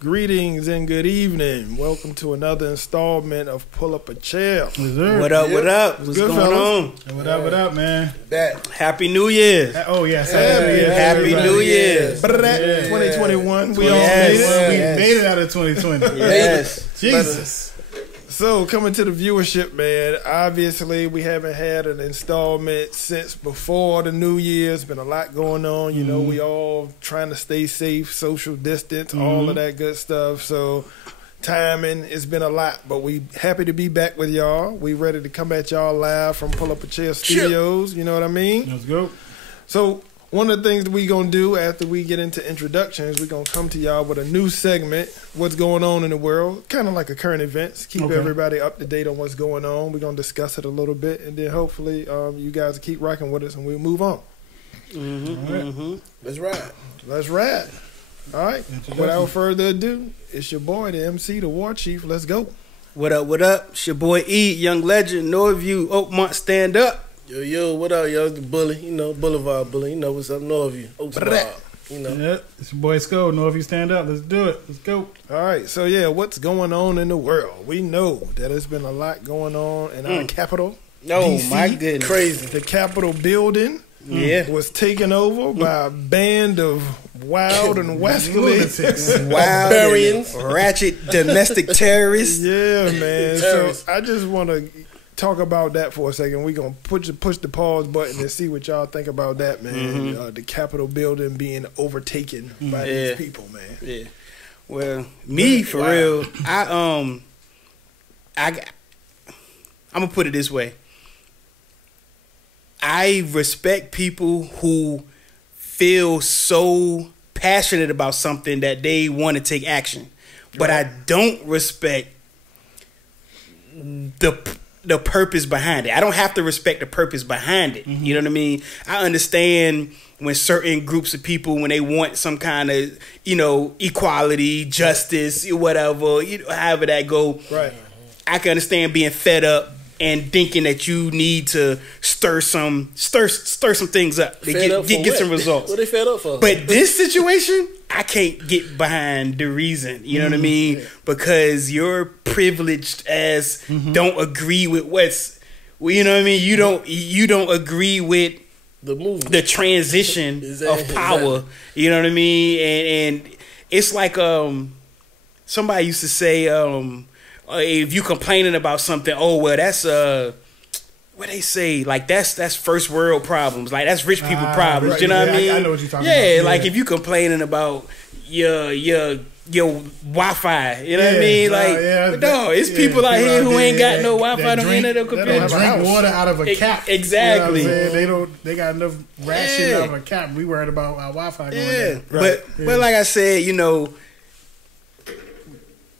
Greetings and good evening. Welcome to another installment of Pull Up a Chair. What up, what up? What's good, going on? What up, man? Happy New Year. Oh, yes. Happy New Year. 2021. We all Yes. made it. We made it out of 2020. Yes. Jesus. So, coming to the viewership, man, obviously we haven't had an installment since before the New Year. It's been a lot going on. You know, we all trying to stay safe, social distance, all of that good stuff. So, timing, it's been a lot, but we happy to be back with y'all. We ready to come at y'all live from Pull Up a Chair Studios. You know what I mean? Let's go. So, one of the things that we going to do after we get into introductions, we're going to come to y'all with a new segment, what's going on in the world, kind of like a current events, keep everybody up to date on what's going on. We're going to discuss it a little bit, and then hopefully you guys keep rocking with us, and we'll move on. Let's ride. Let's ride. All right. Without further ado, it's your boy, the MC, the War Chief. Let's go. What up, what up? It's your boy E, Young Legend, Northview, Oakmont, stand up. Yo, what up, yo? It's the bully, you know, Boulevard bully. You know what's up, Northview, Oakmont, you know. Yep. It's your boy Sko. Know if you stand up. Let's do it. Let's go. All right. So, yeah, what's going on in the world? We know that there's been a lot going on in our capital. Oh, DC, my goodness. Crazy. The Capitol building was taken over by a band of wild and wascally Wild Barbarians. and ratchet domestic terrorists. Yeah, man. Terrorists. So I just want to talk about that for a second. We're going to push the pause button and see what y'all think about that, man. The Capitol building being overtaken by these people, man. Yeah. Well, me for real, I'm gonna put it this way. I respect people who feel so passionate about something that they want to take action, but I don't respect the purpose behind it. I don't have to respect the purpose behind it. You know what I mean? I understand when certain groups of people, when they want some kind of, you know, equality, justice, whatever, however that go. Right. I can understand being fed up and thinking that you need to stir some things up to get some results. What they fed up for? But this situation, I can't get behind the reason. You know what I mean? Yeah. Because you're privileged as don't agree with you know what I mean? You don't agree with the movement, the transition of power. You know what I mean? And it's like somebody used to say if you complaining about something, oh well, that's what they say, like that's first world problems, like that's rich people problems. Right. You know what I mean? I know what you're talking about. Yeah, like if you complaining about your Wi-Fi, you know what I mean? Like, no, it's people out here who ain't got no Wi-Fi, don't have no computer. They don't drink water out of a cap. Exactly. You know what I'm saying? They got enough ration out of a cap. We worried about our Wi-Fi going down. Right. But like I said, you know,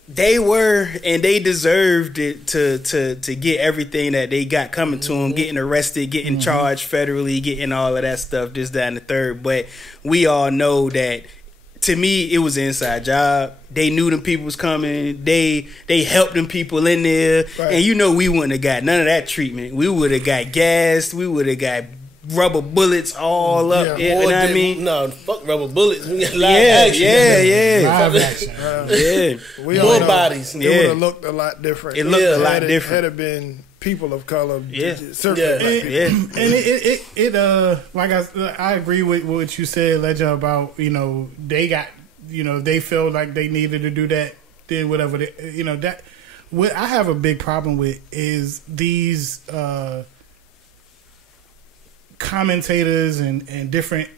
they were and they deserved it to get everything that they got coming to them, getting arrested, getting charged federally, getting all of that stuff, this, that, and the third. But we all know that, to me, it was an inside job. They knew them people was coming. They helped them people in there. Right. And you know we wouldn't have got none of that treatment. We would have got gassed. We would have got rubber bullets all up. You know what I mean? No, fuck rubber bullets. We got live action. Live action. We more bodies. It would have looked a lot different. It looked a lot different. Had it been people of color. And it like I agree with what you said, Legend, about, you know, they got, you know, they felt like they needed to do that, did whatever they, you know, that. What I have a big problem with is these commentators and different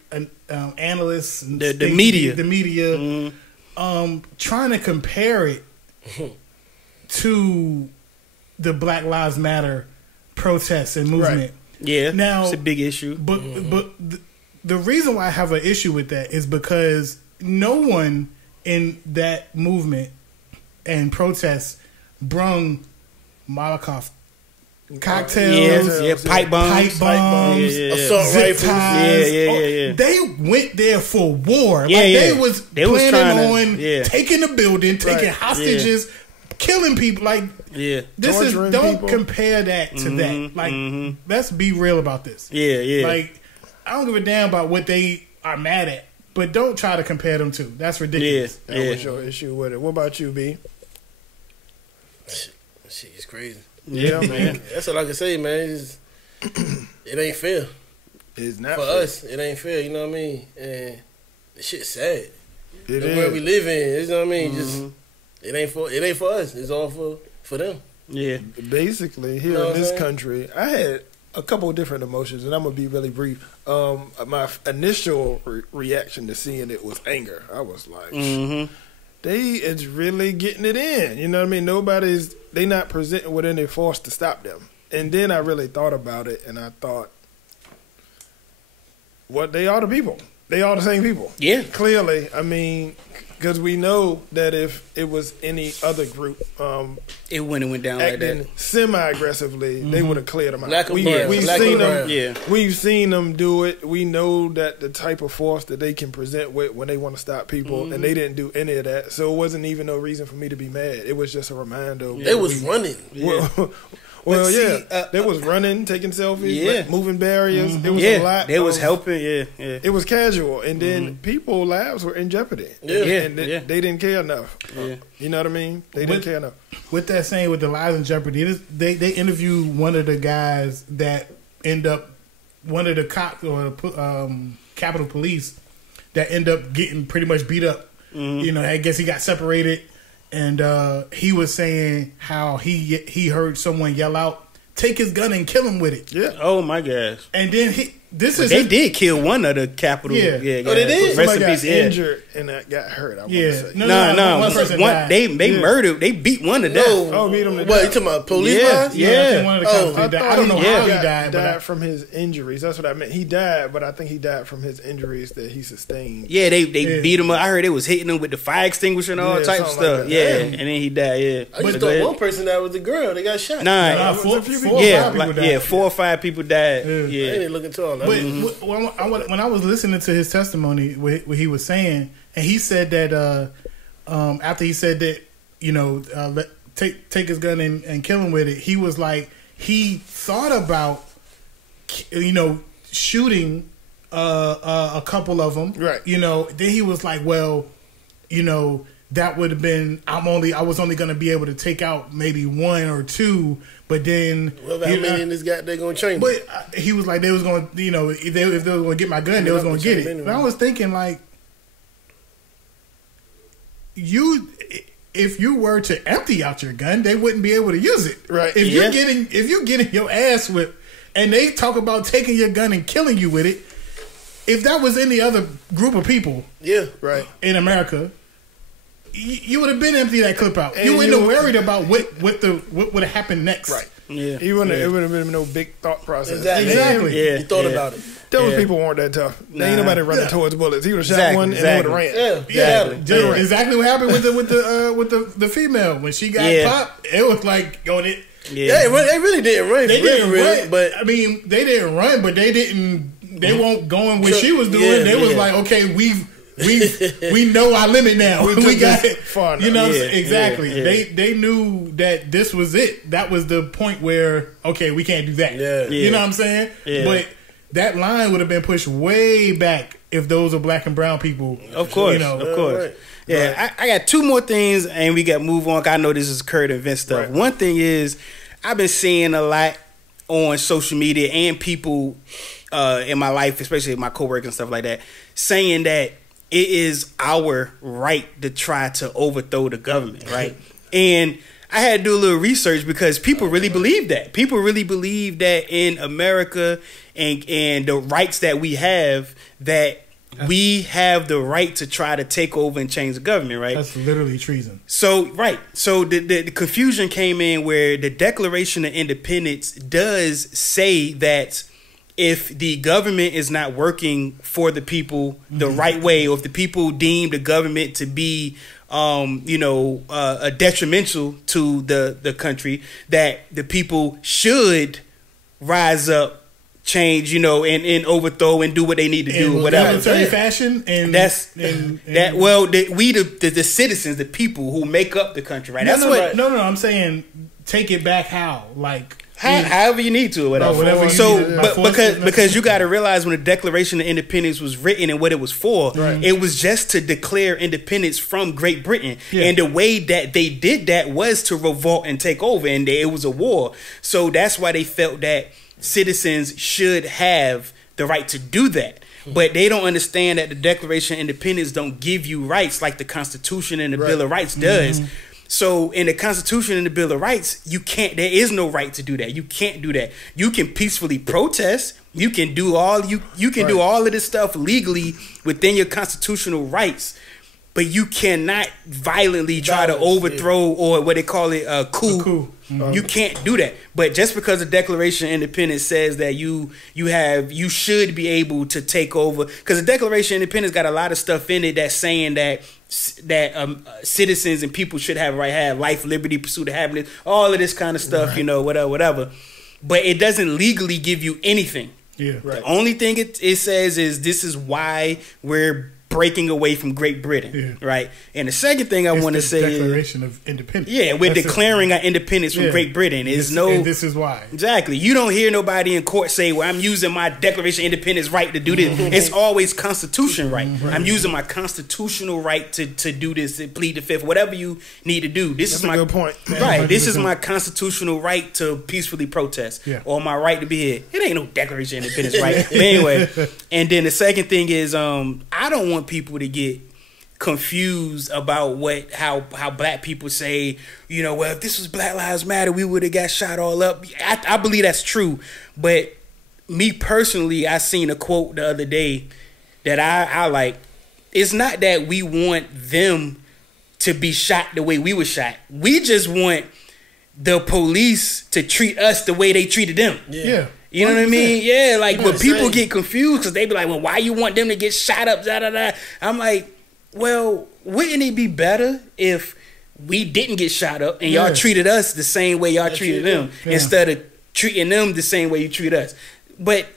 analysts and the media trying to compare it to the Black Lives Matter protests and movement. Right. Yeah, now it's a big issue. But the reason why I have an issue with that is because no one in that movement and protests brung Molotov cocktails, pipe bombs, assault rifles. Yeah. They went there for war. They was planning on taking the building, taking hostages, killing people. Like, this is don't people. Compare that to that. Like, let's be real about this. Yeah. Like, I don't give a damn about what they are mad at. but don't try to compare them two. That's ridiculous. That was your issue with it. What about you, B? Shit is crazy. Yeah, man. That's all I can say, man. It ain't fair. It's not for fair. us. It ain't fair. You know what I mean? And the shit's sad. It the is. world we live in. You know what I mean? Just it ain't for us. It's all for them. Yeah. Basically, here in this country, I had a couple of different emotions, and I'm gonna be really brief. My initial reaction to seeing it was anger. I was like, they is really getting it in. You know what I mean? They not presenting within their force to stop them. And then I really thought about it, and I thought, what they are the people. They are the same people. Yeah. Clearly, I mean, because we know that if it was any other group, it wouldn't have went down like acting that. semi-aggressively, they would have cleared them out. We've seen them. Yeah. We've seen them do it. We know that the type of force that they can present with when they want to stop people, and they didn't do any of that. So it wasn't even no reason for me to be mad. It was just a reminder. Of They was running. Yeah. Well, they was running, taking selfies, moving barriers. It was a lot. They was helping. Yeah. It was casual, and then people's lives were in jeopardy. And they didn't care enough. You know what I mean? They didn't care enough. With that saying, with the lives in jeopardy, they interviewed one of the guys that end up, one of the cops or the Capitol Police that end up getting pretty much beat up. You know, I guess he got separated. And he was saying how he heard someone yell out, "Take his gun and kill him with it." Yeah. Oh my gosh. And then they did kill one of the Capitol. Yeah. Oh, they did. Somebody got injured and got hurt. I want to say. No. One person died. They murdered. They beat one to death. Oh, beat him to death. What, you talking about police guys? Yeah, I think one of the cops I died. I don't know how he died. died From his injuries. That's what I meant. He died, but I think he died from his injuries that he sustained. Yeah, they beat him up. I heard they was hitting him with the fire extinguisher and all types of stuff. Like and then he died. Yeah, I just thought one person that was the girl. They got shot. Nah, 4 or 5 people died. 4 or 5 people died. I didn't look into all that. But when I was listening to his testimony, what he was saying, and he said that after he said that, you know, take his gun and kill him with it, he was like, he thought about, you know, shooting a couple of them, right? You know, then he was like, well, you know, that would have been, I was only going to be able to take out maybe 1 or 2, but then how many in this guy they gonna train? But he was like, they was going to, you know, if they was going to get my gun, they was going to get it. Anyway. But I was thinking, like, if you were to empty out your gun, they wouldn't be able to use it, right? If you're getting your ass whipped, and they talk about taking your gun and killing you with it, if that was any other group of people, right, in America, you would have been empty that clip out. And you wouldn't have worried about what would have happened next. Right. Yeah. It wouldn't have been no big thought process. Exactly. Yeah. You thought about it. Those people weren't that tough. Nah. Ain't nobody running towards bullets. He would have shot one and would have ran. Yeah. Exactly what happened with the female when she got popped. It was like they really didn't run. They didn't run, but I mean, they didn't run, but they didn't. They won't going what she was doing. They was like, okay, we know our limit now. We got it. Far enough. You know, exactly. Yeah. They knew that this was it. That was the point where, okay, we can't do that. You know what I'm saying? Yeah. But that line would have been pushed way back if those are black and brown people. Of course, you know, of course. Right. Yeah, right. I got 2 more things, and we got to move on. I know this is current event stuff. Right. One thing is, I've been seeing a lot on social media and people in my life, especially my coworkers and stuff like that, saying that it is our right to try to overthrow the government, right? And I had to do a little research because people really believe that. People really believe that in America and the rights that we have, that we have the right to try to take over and change the government, right? That's literally treason. So, right. So the confusion came in where the Declaration of Independence does say that if the government is not working for the people the right way, or if the people deem the government to be, detrimental to the country, that the people should rise up, change, and overthrow and do what they need to do, whatever. Military fashion, and that's that. Well, the citizens, the people who make up the country, right? No, I'm saying take it back. How? Like However you need to, or whatever. whatever you So, need to- but because you got to realize when the Declaration of Independence was written and what it was for, it was just to declare independence from Great Britain. Yeah. And the way that they did that was to revolt and take over, and it was a war. So that's why they felt that citizens should have the right to do that. But they don't understand that the Declaration of Independence don't give you rights like the Constitution and the Bill of Rights does. So in the Constitution and the Bill of Rights, there is no right to do that. You can't do that. You can peacefully protest. You can do all do all of this stuff legally within your constitutional rights. But you cannot violently try to overthrow or what they call it a coup. You can't do that. But just because the Declaration of Independence says that you should be able to take over, because the Declaration of Independence got a lot of stuff in it that's saying that citizens and people should have life, liberty, pursuit of happiness, all of this kind of stuff, whatever. But it doesn't legally give you anything. Yeah. Right. The only thing it says is this is why we're breaking away from Great Britain, right? And the second thing I want to say is Declaration of Independence. Yeah, we're declaring our independence from Great Britain. And this is why. Exactly. You don't hear nobody in court say, well, I'm using my Declaration of Independence right to do this. It's always Constitution right. I'm using my constitutional right to do this, to plead the fifth, whatever you need to do. That's a good point. Right. This is my constitutional right to peacefully protest or my right to be here. It ain't no Declaration of Independence right. But anyway, and then the second thing is I don't want people to get confused about how black people say, well, if this was Black Lives Matter, we would have got shot all up. I believe that's true, but me personally, I seen a quote the other day that I like. It's not that we want them to be shot the way we were shot. We just want the police to treat us the way they treated them. Yeah. You know what I mean? Yeah, but people get confused because they be like, well, why you want them to get shot up? Da, da, da. I'm like, well, wouldn't it be better if we didn't get shot up and y'all treated us the same way y'all treated them instead of treating them the same way you treat us? But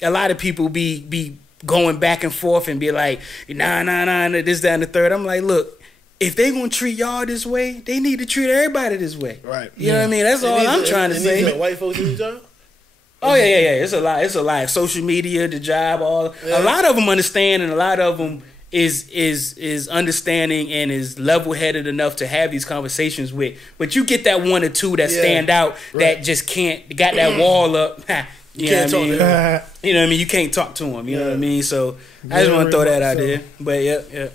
a lot of people be going back and forth and be like, nah, this, that, and the third. I'm like, look, if they gonna treat y'all this way, they need to treat everybody this way. Right. You know what I mean? That's all I'm trying to say. White folks do the job? Oh yeah. It's a lot. Social media, the job, a lot of them understand, and a lot of them is understanding and is level headed enough to have these conversations with. But you get that one or two that stand out that just got that wall up. You know what I mean? You know what I mean? You can't talk to them. You know what I mean? So I just want to throw that out there. But yeah.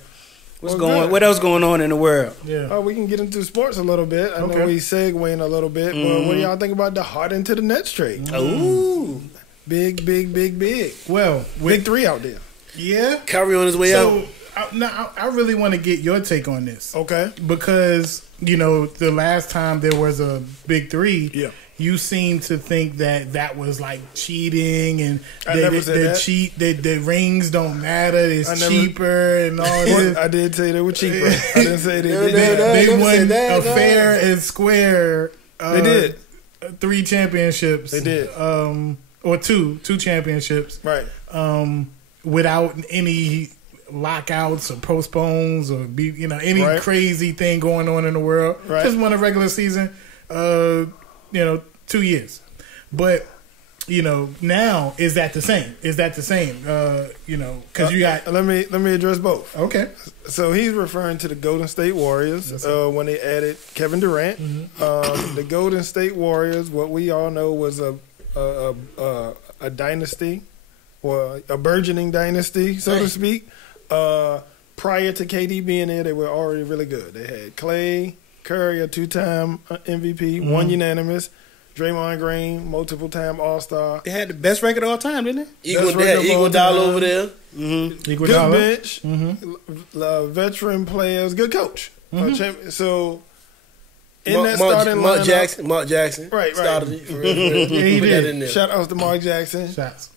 What else going on in the world? Yeah. We can get into sports a little bit. I know we segueing a little bit, but what do y'all think about the Harden to the Nets trade? Ooh. Big. Well, big three out there. Yeah. Kyrie on his way out. Now, I really want to get your take on this. Okay. Because, the last time there was a big three, you seem to think that was like cheating and the rings don't matter. It's cheaper and all this. I did say they were cheaper. I didn't say they did. They won a fair and square. They did 3 championships. They did. Or two championships. Right. Without any lockouts or postpones or any crazy thing going on in the world. Right. Just won a regular season. 2 years. But now is that the same? Because you got. Let me address both. Okay. So he's referring to the Golden State Warriors when they added Kevin Durant. The Golden State Warriors, what we all know was a dynasty or a burgeoning dynasty, so to speak. Prior to KD being there, they were already really good. They had Clay, Curry, a 2-time MVP, one unanimous. Draymond Green, multiple-time All-Star. They had the best record of all time, didn't they? Iguodala over there. Good bench, veteran players, good coach. So in that starting lineup, Mark Jackson, right, started it. He did. Shout out to Mark Jackson. Shots.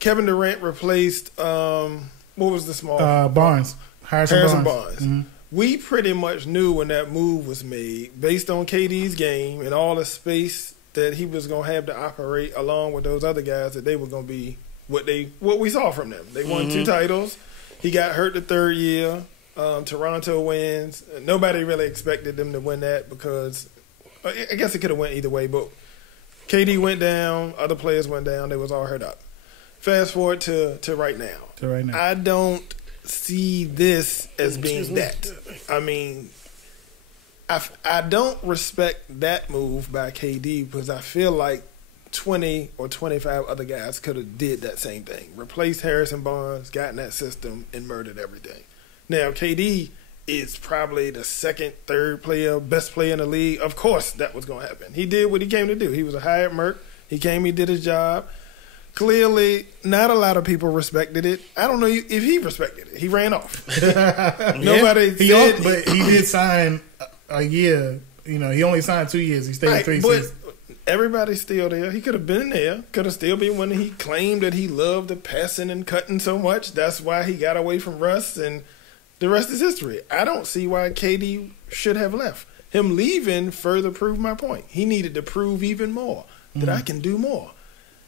Kevin Durant replaced what was the small Barnes, Harrison Barnes. We pretty much knew when that move was made, based on KD's game and all the space that he was going to have to operate along with those other guys, that they were going to be what we saw from them. They won 2 titles. He got hurt the 3rd year. Toronto wins. Nobody really expected them to win that because I guess it could have went either way, but KD went down, other players went down, they was all hurt up. Fast forward to right now. I don't see this as being that. I mean, I don't respect that move by KD because I feel like 20 or 25 other guys could have did that same thing. Replaced Harrison Barnes, got in that system, and murdered everything. Now, KD is probably the second, third player, best player in the league. Of course, that was going to happen. He did what he came to do. He was a hired merc. He came, he did his job. Clearly, not a lot of people respected it. I don't know if he respected it. He ran off. Nobody said... But he did sign a year. You know, he only signed 2 years. He stayed 3 seasons. Everybody's still there. He could have been there. Could have still been when he claimed that he loved the passing and cutting so much. That's why he got away from Russ, and the rest is history. I don't see why KD should have left. Him leaving further proved my point. He needed to prove even more that I can do more.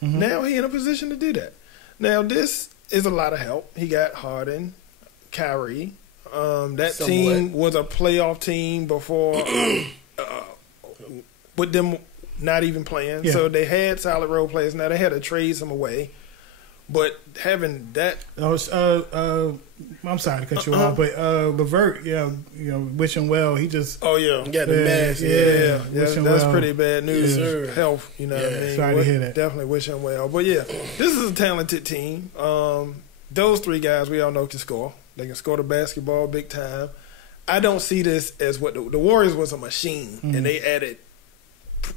Now he in a position to do that. Now this is a lot of help. He got Harden, Kyrie. That team was a playoff team before with them not even playing. Yeah. So they had solid role players. Now they had to trade some away. But having that, I'm sorry to cut you off, but Levert, wishing well. He just got the mask. That's pretty bad news. Health, you know what I mean. Sorry to hear that. Definitely wishing well, but yeah, this is a talented team. Those three guys we all know can score. They can score the basketball big time. I don't see this as what the Warriors was a machine, and they added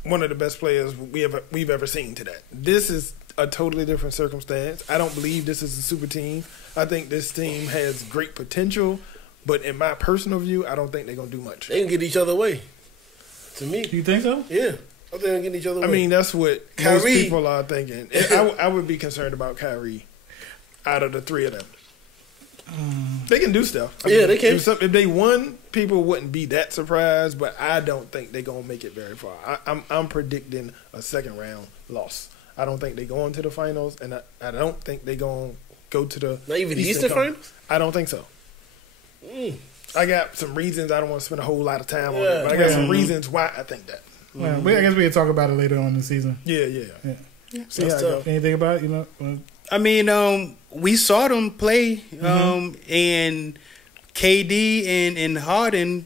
one of the best players we've ever seen to that. This is a totally different circumstance. I don't believe this is a super team. I think this team has great potential, but in my personal view, I don't think they're going to do much. They can get each other away, to me. You think so? Yeah. I think they can get each other away. I mean, that's what most people are thinking. I would be concerned about Kyrie out of the three of them. They can do stuff. They can. If they won, people wouldn't be that surprised, but I don't think they're going to make it very far. I'm predicting a second round loss. I don't think they go into the finals, and I don't think they going to go to the not even Eastern Finals? I don't think so. I got some reasons. I don't want to spend a whole lot of time on it, but I got some reasons why I think that. Well, I guess we can talk about it later on in the season. Yeah. See how it goes. Anything about it, I mean, we saw them play, and KD and Harden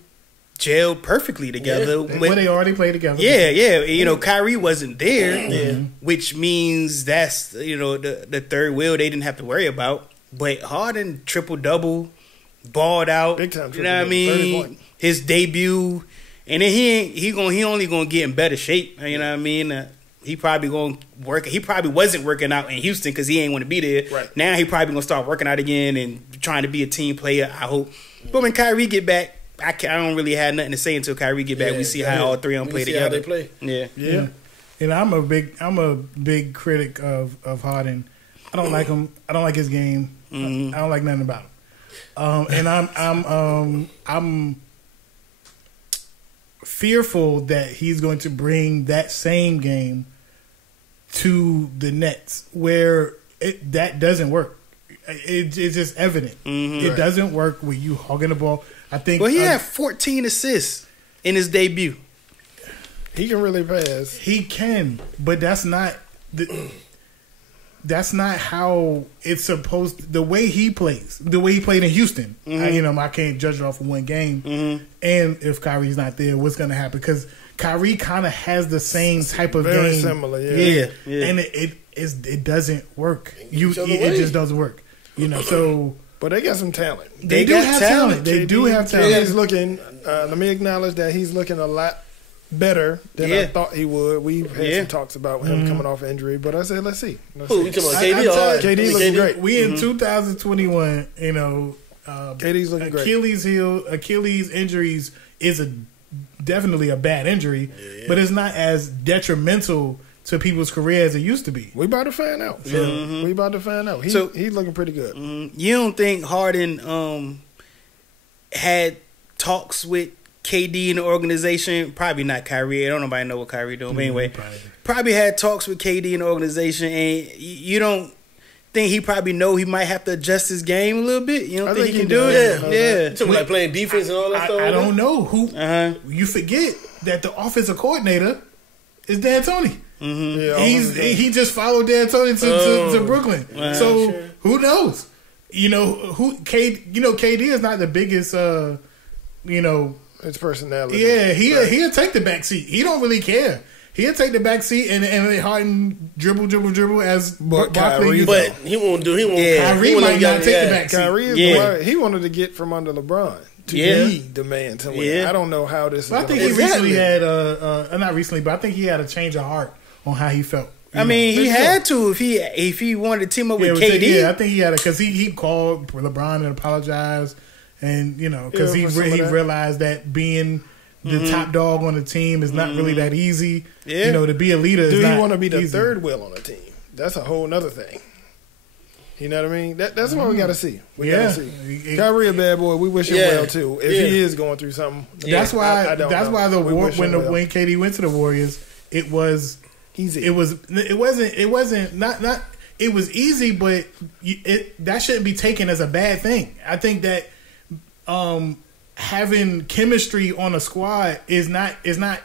gelled perfectly together. When they already played together. Yeah. Kyrie wasn't there, which means that's, the third wheel they didn't have to worry about. But Harden triple-double, balled out. Big time. You know what I mean? His debut. And then he only going to get in better shape. You know what I mean? He probably going to work. He probably wasn't working out in Houston because he ain't want to be there. Right. Now he probably going to start working out again and trying to be a team player, I hope. But when Kyrie get back, I don't really have nothing to say until Kyrie get back. We see how all three of them play together. How they play. Yeah. And I'm a big critic of Harden. I don't like him. I don't like his game. I don't like nothing about him. And I'm fearful that he's going to bring that same game to the Nets, where that doesn't work. It's just evident. It doesn't work with you hogging the ball. I think. Well, he had 14 assists in his debut. He can really pass. He can, but that's not how it's supposed. The way he plays, the way he played in Houston. I can't judge it off of one game. And if Kyrie's not there, what's going to happen? Because Kyrie kind of has the same type of very game. Similar, And it doesn't work. It just doesn't work. So. But they got some talent. They do have talent. They do have talent. He's looking. Let me acknowledge that he's looking a lot better than I thought he would. We've had some talks about him coming off injury, but I said, let's see. Who you talking about? KD? KD looking great. We in 2021. KD's looking great. Achilles injuries is definitely a bad injury, but it's not as detrimental to people's career as it used to be. We about to find out. We about to find out. He's looking pretty good. You don't think Harden had talks with KD in the organization? Probably not Kyrie. I don't nobody know what Kyrie doing. But anyway, probably had talks with KD in the organization, and you don't think he probably know he might have to adjust his game a little bit? You don't think he can do it? Yeah. So like playing defense and all that stuff? I don't know who. You forget that the offensive coordinator is D'Antoni. Yeah, he just followed D'Antoni to Brooklyn. So sure. who knows? KD is not the biggest. his personality. Yeah, he'll take the back seat. He don't really care. He'll take the back seat and let Harden dribble as But Barkley Kyrie, used But to. he won't do. He won't. Kyrie he won't might not take the back seat. Kyrie is the one he wanted to get from under LeBron to be the man to win. Yeah. I don't know how this. But I think he recently had not recently, but I think he had a change of heart on how he felt. I mean, he had to if he wanted to team up with KD. I think he had it because he called LeBron and apologized, and because he realized that being the top dog on the team is not really that easy. Yeah. To be a leader. Do is he not want to be the easy. third wheel on the team? That's a whole other thing. You know what I mean? That's what we got to see. We got to see. Kyrie a bad boy. We wish him well too. If he is going through something, That's why. That's why the war when KD went to the Warriors, it was easy. It was easy, but that shouldn't be taken as a bad thing. I think that having chemistry on a squad is not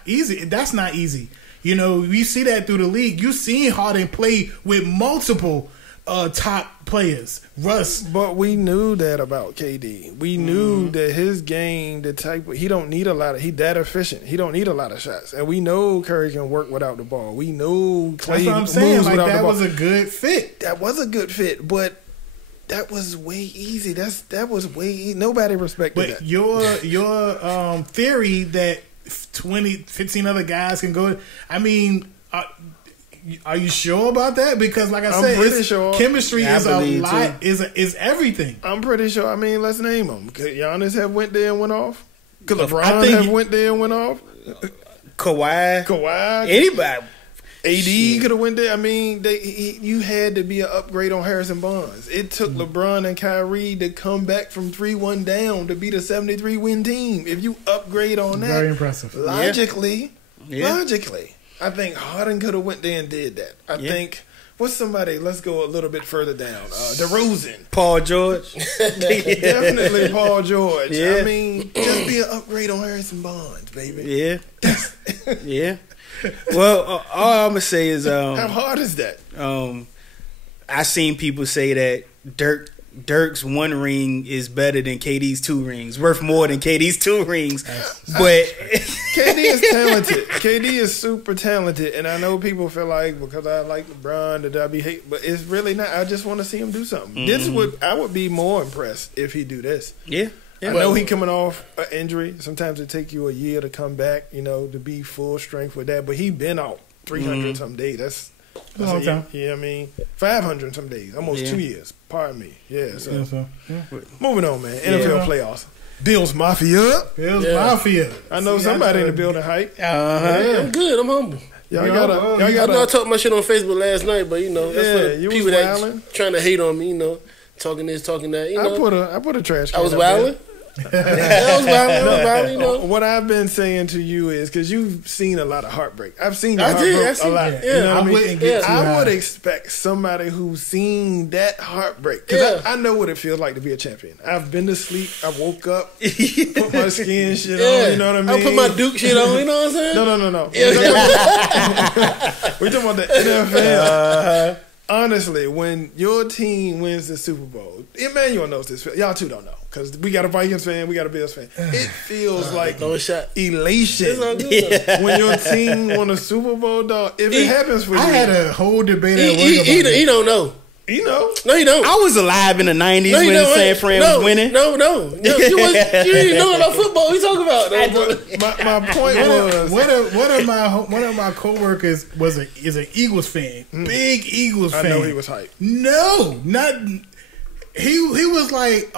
easy. That's not easy. You see that through the league. You seen Harden play with multiple top players. Russ. But we knew that about KD. We knew that his game, he don't need a lot of. He that efficient. He don't need a lot of shots. And we know Curry can work without the ball. We know Clay That's what I'm saying. moves Like without the that ball. was a good fit. That was a good fit, but that was way easy. That was way easy. Nobody respected that. But your theory that 15 other guys can go. I mean, are you sure about that? Because like I said, pretty sure. Chemistry Yeah, is I a believe lot. Is everything. I'm pretty sure. I mean, let's name them. Could Giannis have went there and went off? Could I LeBron think have went there and went off? Kawhi, Anybody. AD could have went there. I mean, you had to be an upgrade on Harrison Barnes. It took LeBron and Kyrie to come back from 3-1 down to beat a 73-win team. If you upgrade on that, Very impressive. Logically, I think Harden could have went there and did that. I think. What's somebody? Let's go a little bit further down. DeRozan, Paul George. definitely Paul George. Yeah. I mean, just be an upgrade on Harrison Barnes, baby. Yeah. Yeah. Well, all I'm gonna say is, How hard is that? I seen people say that Dirk's 1 ring is better than KD's 2 rings, worth more than KD's 2 rings. But KD is talented. KD is super talented, and I know people feel like because I like LeBron that I be hate, but it's really not. I just want to see him do something. This I would be more impressed if he do this. yeah. I know he coming off an injury. Sometimes it take you a year to come back, to be full strength with that. But he been out 300 some days. That's a long time. Yeah, I mean 500 some days, almost 2 years. Pardon me. Yeah. So moving on, man. NFL playoffs. Bills Mafia. Bills Mafia. I know somebody in the building hype. I'm good. I'm humble. Y'all I know I talked my shit on Facebook last night, but that's for the you people was that wildin'. trying to hate on me. Talking this, talking that. I put a trash can. I was up there. wilding. I was wilding. What I've been saying to you is because you've seen a lot of heartbreak. I've seen you I did. heartbroken I seen a lot. that. You know what I mean? wouldn't get too I high. would expect somebody who's seen that heartbreak because I know what it feels like to be a champion. I've been to sleep. I woke up, put my skin shit on. You know what I mean? I put my Duke shit on. You know what I'm saying? No. We're talking about the NFL. Honestly, when your team wins the Super Bowl, Emmanuel knows this. Y'all two don't know because we got a Vikings fan, we got a Bills fan. It feels like throw a shot. elation It's all good. when your team won a Super Bowl, dog. If it happens for you, I had a whole debate at work about He that. don't know. No, he don't. I was alive in the 90s No, he when don't. San Fran was winning. No. You didn't know about football. What you talking about? my point was One of my coworkers is an Eagles fan, big Eagles fan. I know he was hyped. No, not he was like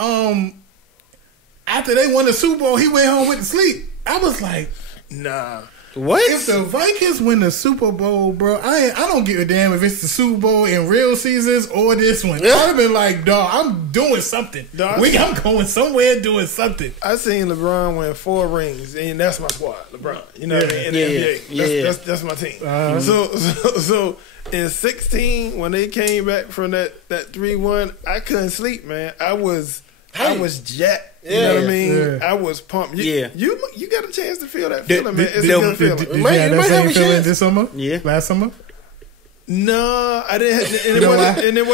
after they won the Super Bowl, he went home with the sleep. I was like, Nah. What? if the Vikings win the Super Bowl, bro, I don't give a damn if it's the Super Bowl in real seasons or this one. I'd have been like, dog, I'm doing something. I'm going somewhere doing something. I seen LeBron win 4 rings, and that's my squad. LeBron, you know what I mean? In the NBA, that's my team. So in 16, when they came back from that 3-1, I couldn't sleep, man. I was jacked. You know what I mean? Yeah. I was pumped. You got a chance to feel that Did- feeling, man. It's did- a good feeling. Did you have that same feeling this summer? Yeah. Last summer? No, I didn't. And it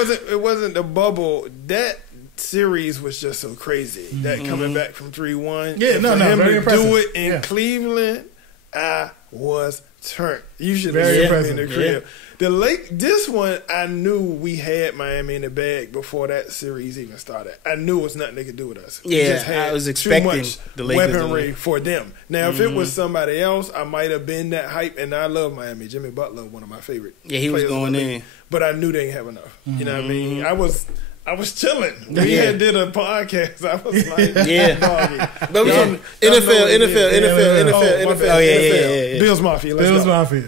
wasn't the bubble. That series was just so crazy. That coming back from 3-1. Yeah, and for him very to impressive. do it in Yeah. Cleveland, I was turned. You should Very have seen me in impressive. the crib. This one, I knew we had Miami in the bag before that series even started. I knew it was nothing they could do with us. We Yeah, just had I was too expecting much the Lakers to weaponry win. for them. Now, if it was somebody else, I might have been that hype. And I love Miami. Jimmy Butler, one of my favorite. Yeah, he was players going the league. in. But I knew they didn't have enough. You know what I mean? I was chilling. We Yeah. had did a podcast. I was like, Yeah. doggy. But we Y'all- from y'all know NFL, what it NFL, is. NFL, Oh, my NFL. bad. Oh, yeah, NFL. yeah. Bills Mafia. Let's Bills go. Mafia.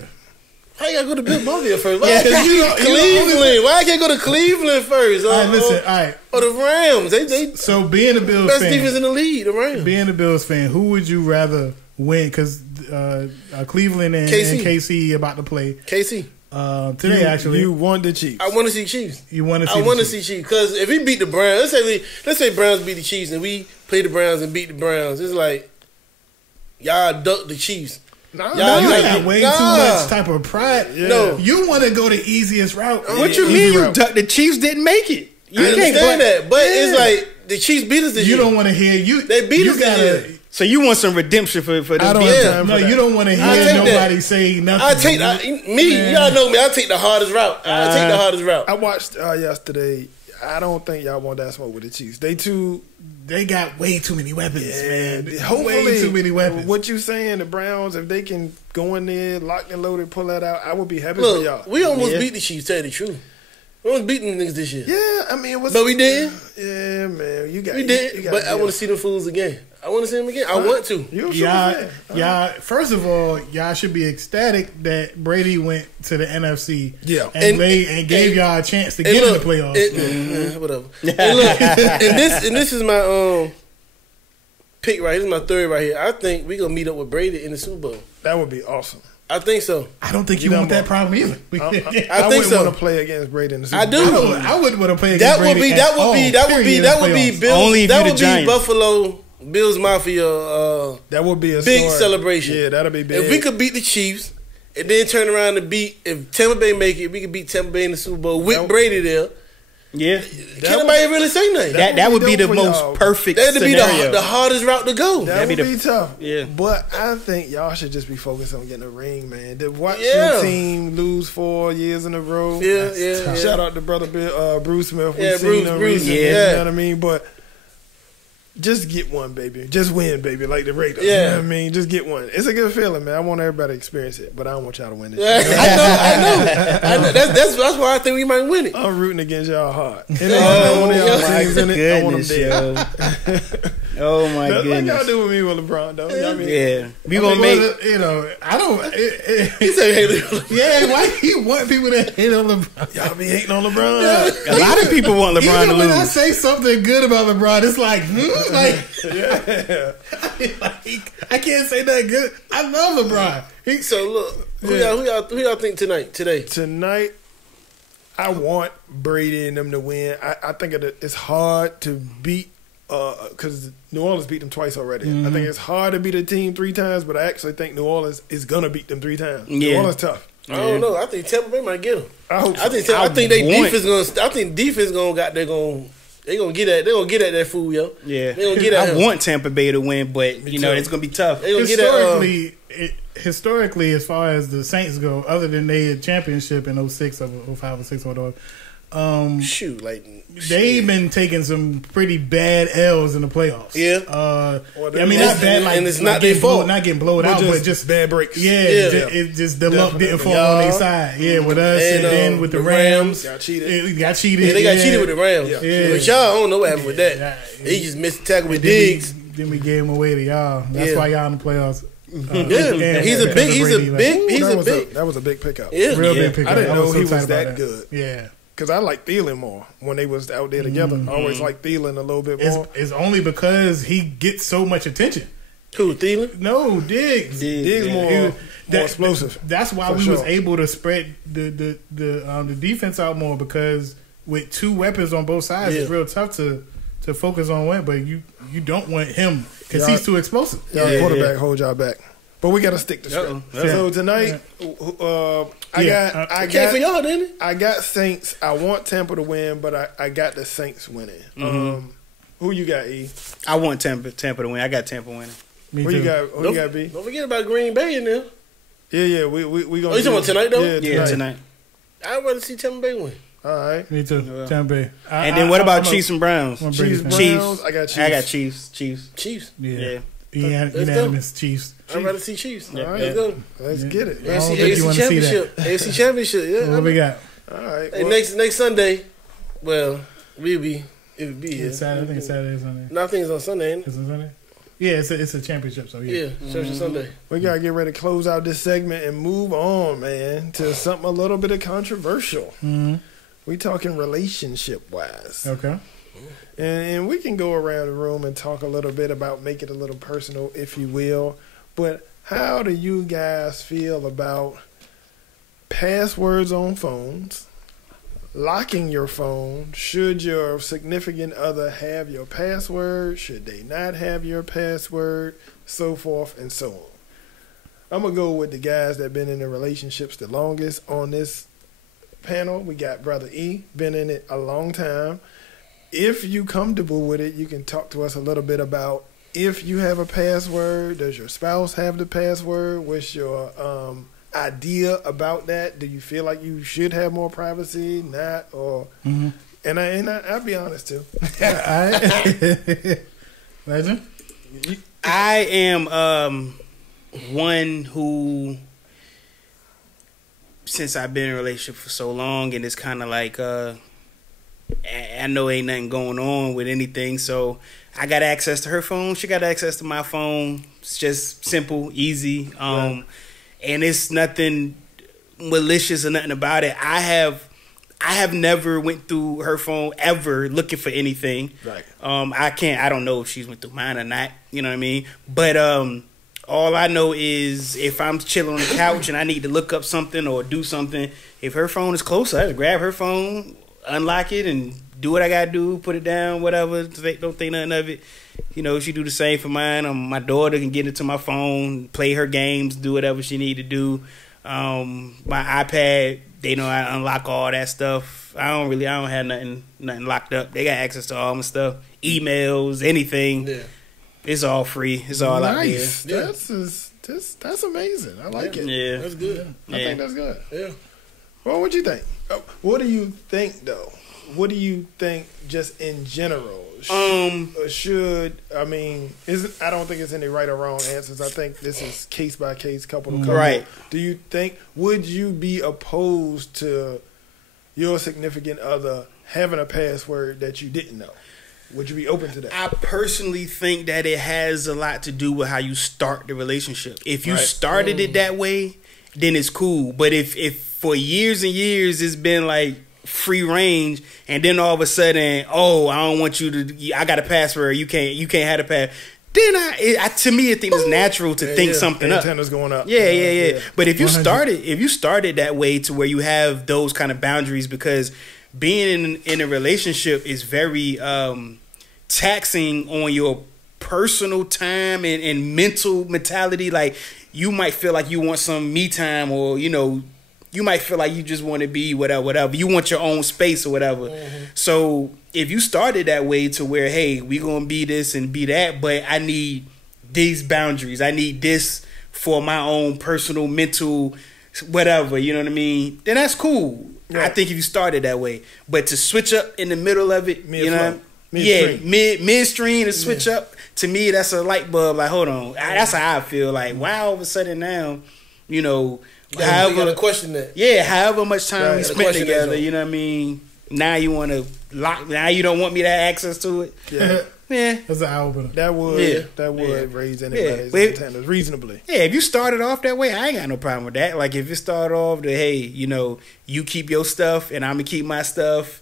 Why you gotta go to Bill Mafia first? Why Yeah, can't you you- Cleveland? Why I can't go to Cleveland first? All right, listen. All right. Or the Rams. They So being a Bills best fan, defense in the league. The Rams. being a Bills fan, who would you rather win? Because Cleveland and KC about to play KC. today. Actually, You won the Chiefs. I want to see Chiefs. you want to see? I want to the see Chiefs because if we beat the Browns, let's say Browns beat the Chiefs and we play the Browns and beat the Browns, it's like y'all duck the Chiefs. Nah, Y'all- No, you like, got way nah. too much type of pride. Yeah. No. You want to go the easiest route. What you Easy mean? You route. the Chiefs didn't make it. You I can't. understand that, but Yeah. it's like the Chiefs beat us this You year. don't want to hear you. They beat you us this year. So you want some redemption for I the don't Yeah. have time No, for that. you don't want to I hear take that. nobody say nothing. I take Man. y'all know me. I take the hardest route. I take the hardest route. I watched yesterday. I don't think y'all want that smoke with the Chiefs. They got way too many weapons, man. Hopefully, Way too many weapons. What you saying? The Browns, if they can go in there, lock and loaded, pull that out, I would be happy for y'all. Look, we almost Yeah. beat the Chiefs. Tell you the truth, we almost beat them niggas this year. Yeah, I mean, it was. But we did. Yeah, man, you got. We you did, got but I want to see them fools again. I want to see them again. I want to. You a Y'all, super fan. y'all. First of all, y'all should be ecstatic that Brady went to the NFC. Yeah. and And- gave y'all a chance to get in the playoffs. Whatever. And look, and this is my pick right here. This is my third right here. I think we gonna meet up with Brady in the Super Bowl. That would be awesome. I think so. I don't think You you know want that what? problem either. I I think wouldn't so. want to play against Brady in the Super I Bowl. do. I wouldn't want to play against That would Brady be at that would all, be that would be period, that in would be playoffs. Bills. Only if That you the would be Giants. Buffalo Bills Mafia. That would be a Big story. celebration. Yeah, that'll be big. If we could beat the Chiefs and then turn around and if Tampa Bay make it, we could beat Tampa Bay in the Super Bowl with That- Brady there. Yeah, Can't nobody really say nothing. that would be the dope for most y'all. perfect That'd be scenario. the hardest route to go. That That'd would be be tough. Yeah. But I think y'all should just be focused on getting a ring, man. To watch Yeah. your team lose 4 years in a row. Yeah, yeah. Shout out to brother Bruce Smith. Yeah, We've seen Bruce, him Bruce, recently, yeah. You know what I mean? But just get one, baby. Just win, baby, like the Raiders. Yeah. You know what I mean? Just get one. It's a good feeling, man. I want everybody to experience it, but I don't want y'all to win this. I know. That's why I think we might win it. I'm rooting against y'all hard. And Oh, one of y'all my teams in it, I want them Goodness, dead. yo. Oh my That's like y'all goodness. do with me with LeBron, though. You know what I mean? Yeah, we I gonna mean, make. you know, I don't. He said, "Hey, Yeah, why you want people to hate on LeBron? Y'all be hating on LeBron. A lot of people want LeBron to Even when I lose. say something good about LeBron, it's like, Yeah. like I can't say that good. I love LeBron. So look, who y'all think today? Tonight, I want Brady and them to win. I think it's hard to beat because New Orleans beat them twice already. I think it's hard to beat a team 3 times, but I actually think New Orleans is gonna beat them 3 times. New Yeah. Orleans tough. I don't know. I think Tampa Bay might get them. I hope. So. I think they want- defense gonna they gonna get at that fool, yo. Yeah, They gonna get at I him. want Tampa Bay to win, but you know too. it's gonna be tough. They gonna get at Historically, as far as the Saints go, other than their championship in 06 or 05 or 06 or whatever, shoot, like they've been taking some pretty bad L's in the playoffs. Yeah. I mean, not bad, like, and it's like not their getting blown- fault. not getting blown out, but just bad breaks. yeah, Yeah. It just the luck didn't fall Y'all. on their side. Yeah, with us and, then with the Rams, Got cheated. it got cheated. Yeah, they got cheated with the Rams. Yeah. Yeah. But y'all, I don't know what happened with that. Yeah. He just missed the tackle with Then we- Diggs. Then we gave him away to y'all. That's Yeah. why y'all in the playoffs. Yeah, he's a big. That was a big pickup. Yeah. Real Yeah. big pickup. I didn't know so he tight was about that good. Yeah. Because I like Thielen more when they was out there together. I always like Thielen a little bit more. It's only because he gets so much attention. Who, Thielen? No, Diggs. Diggs yeah. more explosive. That's why For we sure. was able to spread the defense out more, because with 2 weapons on both sides, it's Yeah. real tough to focus on one. But you don't want him because Y'all- he's too explosive. Y'all Yeah, quarterback hold y'all back. But we got to stick to Uh-oh. script. So tonight, I got for y'all, didn't it? I got Saints. I want Tampa to win, but I got the Saints winning. Who you got, E? I want Tampa to win. I got Tampa winning. Me Who too. you got? Who you got, B? Don't forget about Green Bay in there. Yeah. We gonna. Oh, you talking about tonight, though? Yeah, tonight. I'd rather see Tampa Bay win. All right. Me too. Tampa Bay. And then what about Chiefs and Browns? I'm a Brady Chiefs, fan. Browns. I got Chiefs. I got Chiefs. Chiefs. Yeah. Yeah. Unanimous Chiefs. I'd rather see Chiefs. Yeah. All right, let's go. Let's get it. I don't think you want to see that. AFC Championship. Yeah. What we got? All right. Hey, well, next Sunday, well, it would be here. It's Saturday. I think it's Saturday or Sunday. No, I think it's on Sunday, ain't it? Is it Sunday? Yeah, it's a championship. So Yeah, Church of Sunday. we gotta get ready to close out this segment and move on, man, to something a little bit of controversial. Mm-hmm. We talking relationship wise. Okay. And we can go around the room and talk a little bit about, make it a little personal, if you will. But how do you guys feel about passwords on phones, locking your phone? Should your significant other have your password? Should they not have your password? So forth and so on. I'm going to go with the guys that been in the relationships the longest on this panel. We got Brother E, been in it a long time. If you comfortable with it, you can talk to us a little bit about if you have a password. Does your spouse have the password? What's your idea about that? Do you feel like you should have more privacy? Not or and I'll be honest too. Legend. I am one who, since I've been in a relationship for so long, and it's kind of like I know ain't nothing going on with anything, so I got access to her phone. She got access to my phone. It's just simple, easy, and it's nothing malicious or nothing about it. I have never went through her phone ever looking for anything. Right. I don't know if she's went through mine or not. You know what I mean? But all I know is if I'm chilling on the couch and I need to look up something or do something, if her phone is close, I just grab her phone, unlock it, and do what I gotta do, put it down, whatever. Don't think nothing of it. You know, she do the same for mine. My daughter can get into my phone, play her games, do whatever she need to do. My iPad, they know I unlock all that stuff. I don't have nothing locked up. They got access to all my stuff, emails, anything. Yeah. It's all free. It's all nice. out there. That's amazing. I like it. Yeah, That's good. I think that's good. Yeah. Well, what you think? What do you think though? What do you think just in general? Should I mean? I don't think it's any right or wrong answers. I think this is case by case, couple to couple. Right. Do you think? Would you be opposed to your significant other having a password that you didn't know? Would you be open to that? I personally think that it has a lot to do with how you start the relationship. If you started it that way, then it's cool. But if for years and years it's been like free range, and then all of a sudden, oh, I don't want you to. I got a password. You can't have a pass. Then to me, I think it's natural to think something up. Antennas going up. Yeah. But if you started that way to where you have those kind of boundaries, because being in a relationship is very taxing on your personal time and mental mentality. Like, you might feel like you want some me time, or you might feel like you just want to be whatever. You want your own space or whatever. Mm-hmm. So if you started that way to where, hey, we gonna be this and be that, but I need these boundaries. I need this for my own personal, mental, whatever. You know what I mean? Then that's cool. Right. I think if you started that way, but to switch up in the middle of it, midstream to switch up, to me that's a light bulb. Like, hold on, that's how I feel. Like, why all of a sudden now, however, question that. Yeah, however much time we spent together, you know what I mean? Now you want to lock. Now you don't want me to have access to it. Yeah. Yeah, that's an eye opener. That would raise anybody's antennas reasonably. Yeah, if you started off that way, I ain't got no problem with that. Like, if it started off that, hey, you keep your stuff and I'm gonna keep my stuff,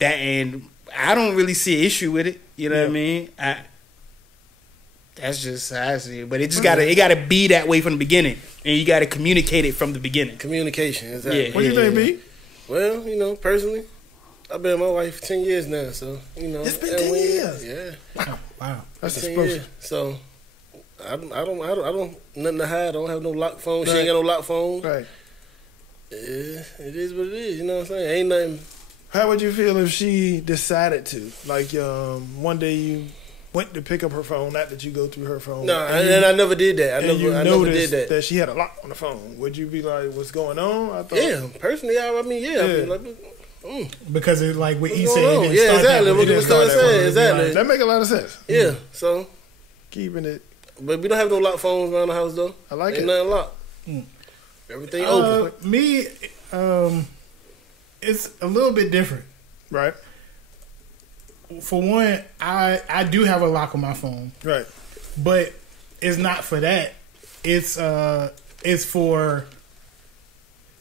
and I don't really see an issue with it. You know what I mean? That's just how I see it. But it just gotta be that way from the beginning, and you gotta communicate it from the beginning. Communication, exactly. Yeah. What do you think, B? Well, personally, I've been with my wife 10 years now, so it's been 10 years. Yeah. Wow, that's explosive. So I don't nothing to hide. I don't have no lock phone. She Right. ain't got no lock phone. Right. It is what it is. You know what I'm saying? Ain't nothing. How would you feel if she decided to? Like, one day you went to pick up her phone, not that you go through her phone. No, and I never did that. I never did noticed that. she had a lock on the phone. Would you be like, "What's going on?" I thought, Yeah, personally, I mean, yeah. I'd be like, Because it's like what he What's said. going on? it didn't Yeah, start that exactly. way. What It didn't was start going that way. saying, exactly. that make a lot of sense. Yeah, so, Keeping it, but we don't have no lock phones around the house though. I like Ain't it. nothing locked. Everything open. Me, it's a little bit different. Right, For one, I do have a lock on my phone, right, but it's not for that. It's for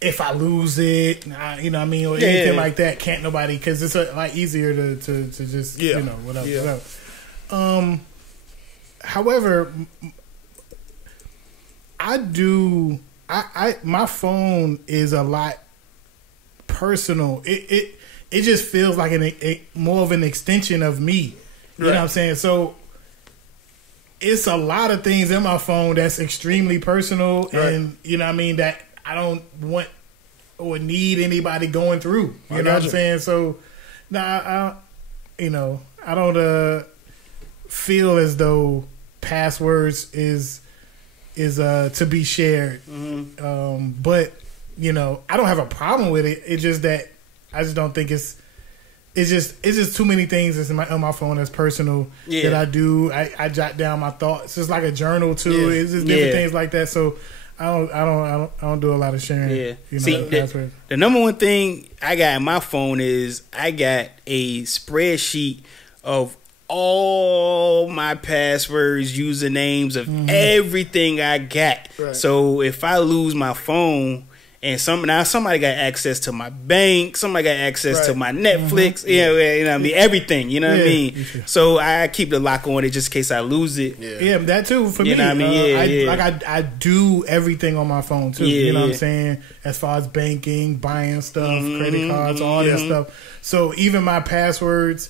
if I lose it, you know what I mean, or anything like that. Can't nobody, because it's a lot easier to just you know whatever. Yeah. Whatever. However, I my phone is a lot personal. It just feels like more of an extension of me. You know what I'm saying? So it's a lot of things in my phone that's extremely personal, and you know what I mean, that I don't want or need anybody going through. You know what I'm saying? So I don't feel as though passwords is to be shared. But you know, I don't have a problem with it. It's just that I just don't think it's just too many things that's on my phone that's personal that I do. I jot down my thoughts. It's like a journal too. Yeah. It's just different things like that. So I don't do a lot of sharing. Yeah. You know, See, the number one thing I got in my phone is I got a spreadsheet of all my passwords, usernames of everything I got. Right. So if I lose my phone, and somebody got access to my bank, somebody got access to my Netflix, you know what I mean, everything, you know what I mean. So I keep the lock on it just in case I lose it. Yeah, that too for me. You know what I mean? Like I do everything on my phone too. You know what I'm saying? As far as banking, buying stuff, credit cards, all that stuff. So even my passwords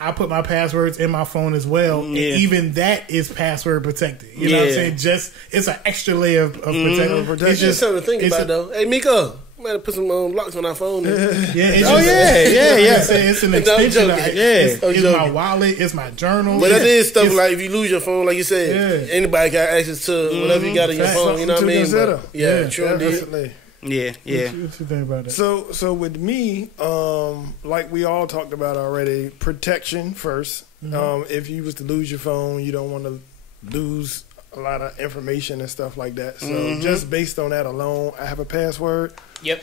I put my passwords in my phone as well. And even that is password protected. You know what I'm saying? Just it's an extra layer of protection. It's just something to think about though. Hey Miko, we might have put some locks on our phone. It's an extension. It's my wallet. It's my journal. But that is stuff like if you lose your phone, like you said, anybody got access to whatever you got on your phone. You know what I mean? Definitely. Yeah. What you think about that? So with me, like we all talked about already, protection first. If you was to lose your phone, you don't want to lose a lot of information and stuff like that. So just based on that alone, I have a password. Yep.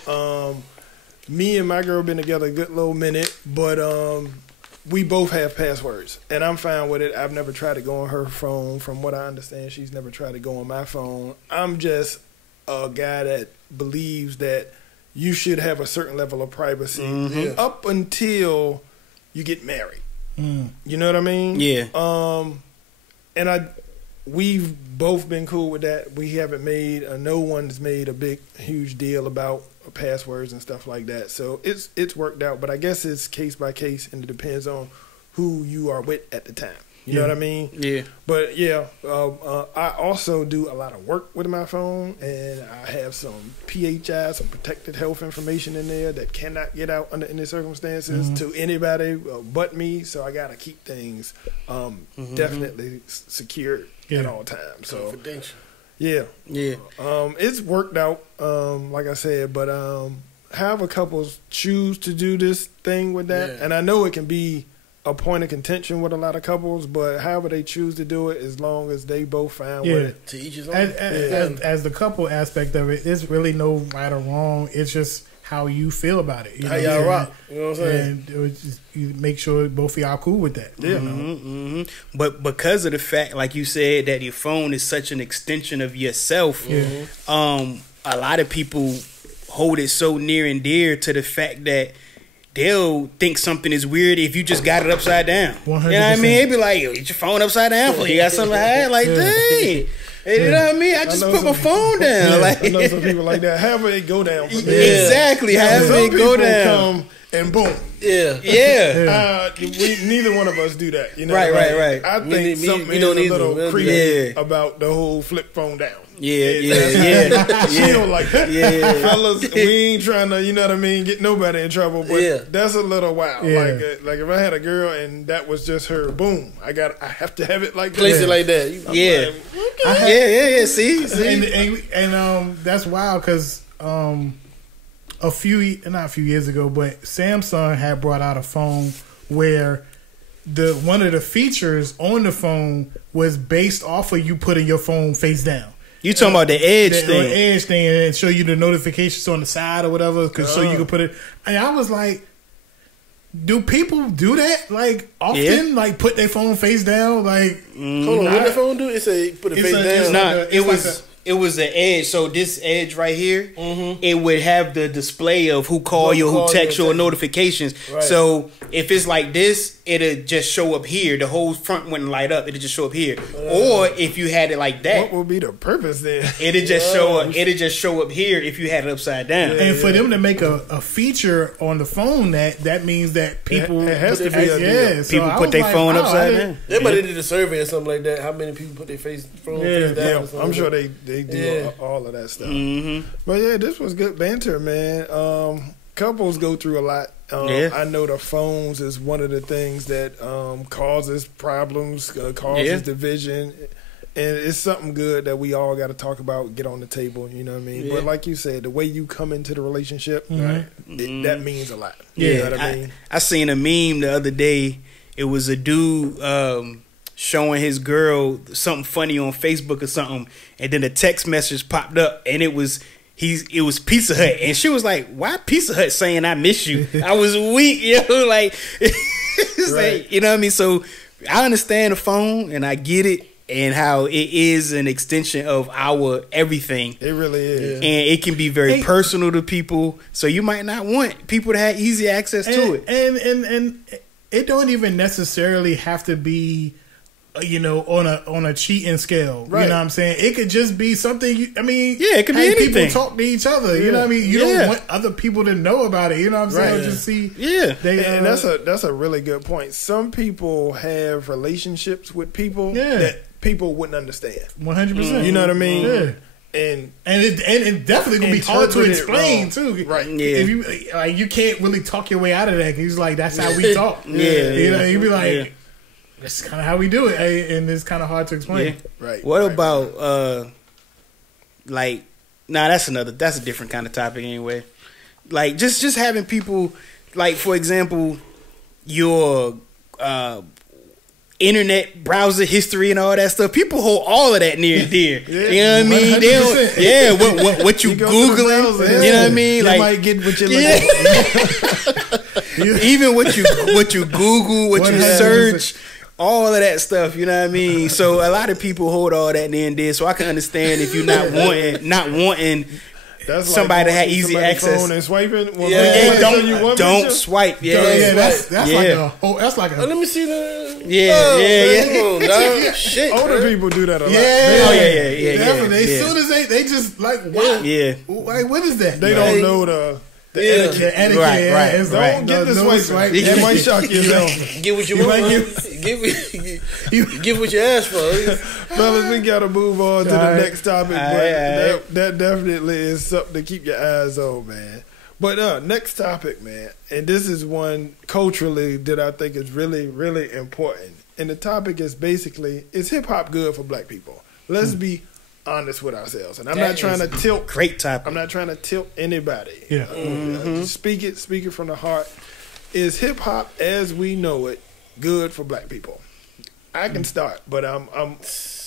Me and my girl been together a good little minute, but we both have passwords, and I'm fine with it. I've never tried to go on her phone. From what I understand, she's never tried to go on my phone. I'm just a guy that believes that you should have a certain level of privacy up until you get married. You know what I mean? Yeah. And we've both been cool with that. We haven't made no one's made a huge deal about passwords and stuff like that. So it's worked out. But I guess it's case by case, and it depends on who you are with at the time. You know what I mean? Yeah. But I also do a lot of work with my phone, and I have some PHI, some protected health information in there that cannot get out under any circumstances to anybody but me. So I got to keep things definitely secured at all times. So confidential. Yeah. It's worked out, like I said, but however couples choose to do this thing with that, and I know it can be a point of contention with a lot of couples, but however they choose to do it, as long as they both fine with it. To each his own. As the couple aspect of it, it's really no right or wrong. It's just how you feel about it. You how know, y'all rock. You know what I'm saying? And you make sure both of y'all cool with that. Yeah. You know? But because of the fact, like you said, that your phone is such an extension of yourself, a lot of people hold it so near and dear to the fact that they'll think something is weird if you just got it upside down. 100%. You know what I mean? They'd be like, yo, get your phone upside down for you got something to hide? Like, dang. You know what I mean? I just put my phone down. I know some people like that. However it go down for me. Exactly. However it go down. Come and boom. Yeah. Yeah. Neither one of us do that. You know, Right. I think something is a little creepy about the whole flip phone down. Yeah. She don't like that. Yeah. Fellas, we ain't trying to, you know what I mean, get nobody in trouble, but that's a little wild. Yeah. Like if I had a girl and that was just her, boom, I have to have it like that. Place it like that. Yeah. Like, See? And that's wild because not a few years ago, but Samsung had brought out a phone where one of the features on the phone was based off of you putting your phone face down. You talking about the edge thing? The edge thing, and show you the notifications on the side or whatever, so you can put it. And I was like, do people do that like often? Yeah. Like put their phone face down? Like, hold on, what the phone do? It say put it face down. It was the edge. So this edge right here, it would have the display of who called you, who text you, or notifications. Right. So if it's like this, it'll just show up here. The whole front wouldn't light up. It'll just show up here. Or if you had it like that, what would be the purpose then? It'll just show up. It'll just show up here if you had it upside down. And for them to make a feature on the phone, that means that people it has to be a deal. So people put their phone upside down. They might have did a survey or something like that. How many people put their phone face down? Yeah, I'm sure they do all of that stuff. But yeah, this was good banter, man. Couples go through a lot. I know the phones is one of the things that causes problems, causes division, and it's something good that we all got to talk about, get on the table. You know what I mean? But like you said, the way you come into the relationship, that means a lot. Yeah, you know what I mean? I seen a meme the other day. It was a dude showing his girl something funny on Facebook or something, and then a text message popped up, and it was Pizza Hut, and she was like, "Why Pizza Hut saying I miss you?" I was weak, like, it's like, you know what I mean. So I understand the phone, and I get it, and how it is an extension of our everything. It really is, and it can be very personal to people. So you might not want people to have easy access to it, and it don't even necessarily have to be, on a cheating scale. Right. You know what I'm saying? It could just be something. It could be anything. People talk to each other. You know what I mean? You don't want other people to know about it. You know what I'm saying? Just see. Yeah. And that's a really good point. Some people have relationships with people that people wouldn't understand. 100%. You know what I mean? Yeah. And it definitely gonna be hard to explain too, right? Yeah, if you can't really talk your way out of that. He's like, that's how we talk. You'd be like, that's kind of how we do it, and it's kind of hard to explain. Yeah. Right. What about that's a different kind of topic anyway. Like just having people, like, for example, your internet browser history and all that stuff. People hold all of that near and dear. You know what I mean? They don't, what you Googling. You know what I mean? Like, might get what you're looking even what you Google, what you search, all of that stuff. You know what I mean? So a lot of people hold all that near and dear. So I can understand if you're not wanting. That's somebody that had easy access. Phone and swiping. Don't swipe. That's like a. Let me see the. Shit. Older people do that a lot. Definitely. As soon as they just like, wow. Yeah. Like, what is that? They don't know the etiquette. Right. Don't get this swipe. That might shock yourself. Get what you want. Give what you asked for. Fellas, we gotta move on to the next topic, but that definitely is something to keep your eyes on, man. But next topic, man, and this is one culturally that I think is really, really important. And the topic is basically, is hip hop good for black people? Let's be honest with ourselves, and I'm not trying to tilt. Great topic. I'm not trying to tilt anybody. Yeah. Speak it from the heart. Is hip hop as we know it good for black people? I can start, but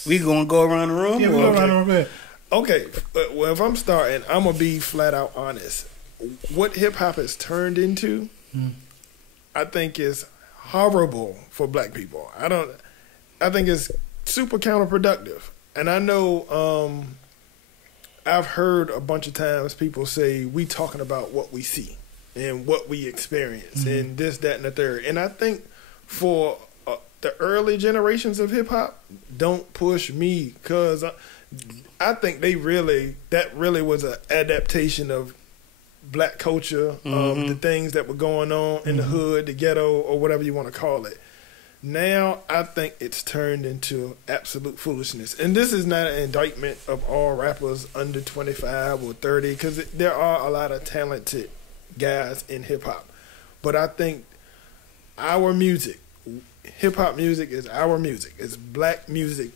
we gonna go around the room. Yeah, we go around the room. Okay. Well, if I'm starting, I'm gonna be flat out honest. What hip hop has turned into, I think, is horrible for black people. I think it's super counterproductive. And I know I've heard a bunch of times people say we talking about what we see and what we experience and this, that, and the third. And I think for the early generations of hip hop, don't push me, because I think that really was an adaptation of black culture, the things that were going on in the hood, the ghetto, or whatever you want to call it. Now, I think it's turned into absolute foolishness. And this is not an indictment of all rappers under 25 or 30, because there are a lot of talented guys in hip-hop. But I think our music, hip-hop music is our music. It's black music,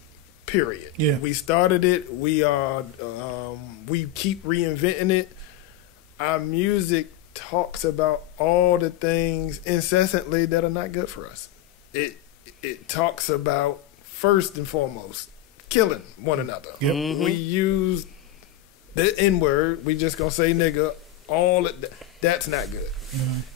period. Yeah. We started it. We keep reinventing it. Our music talks about all the things incessantly that are not good for us. It talks about, first and foremost, killing one another. Yep. We use the N-word. We just gonna say nigga. That's not good.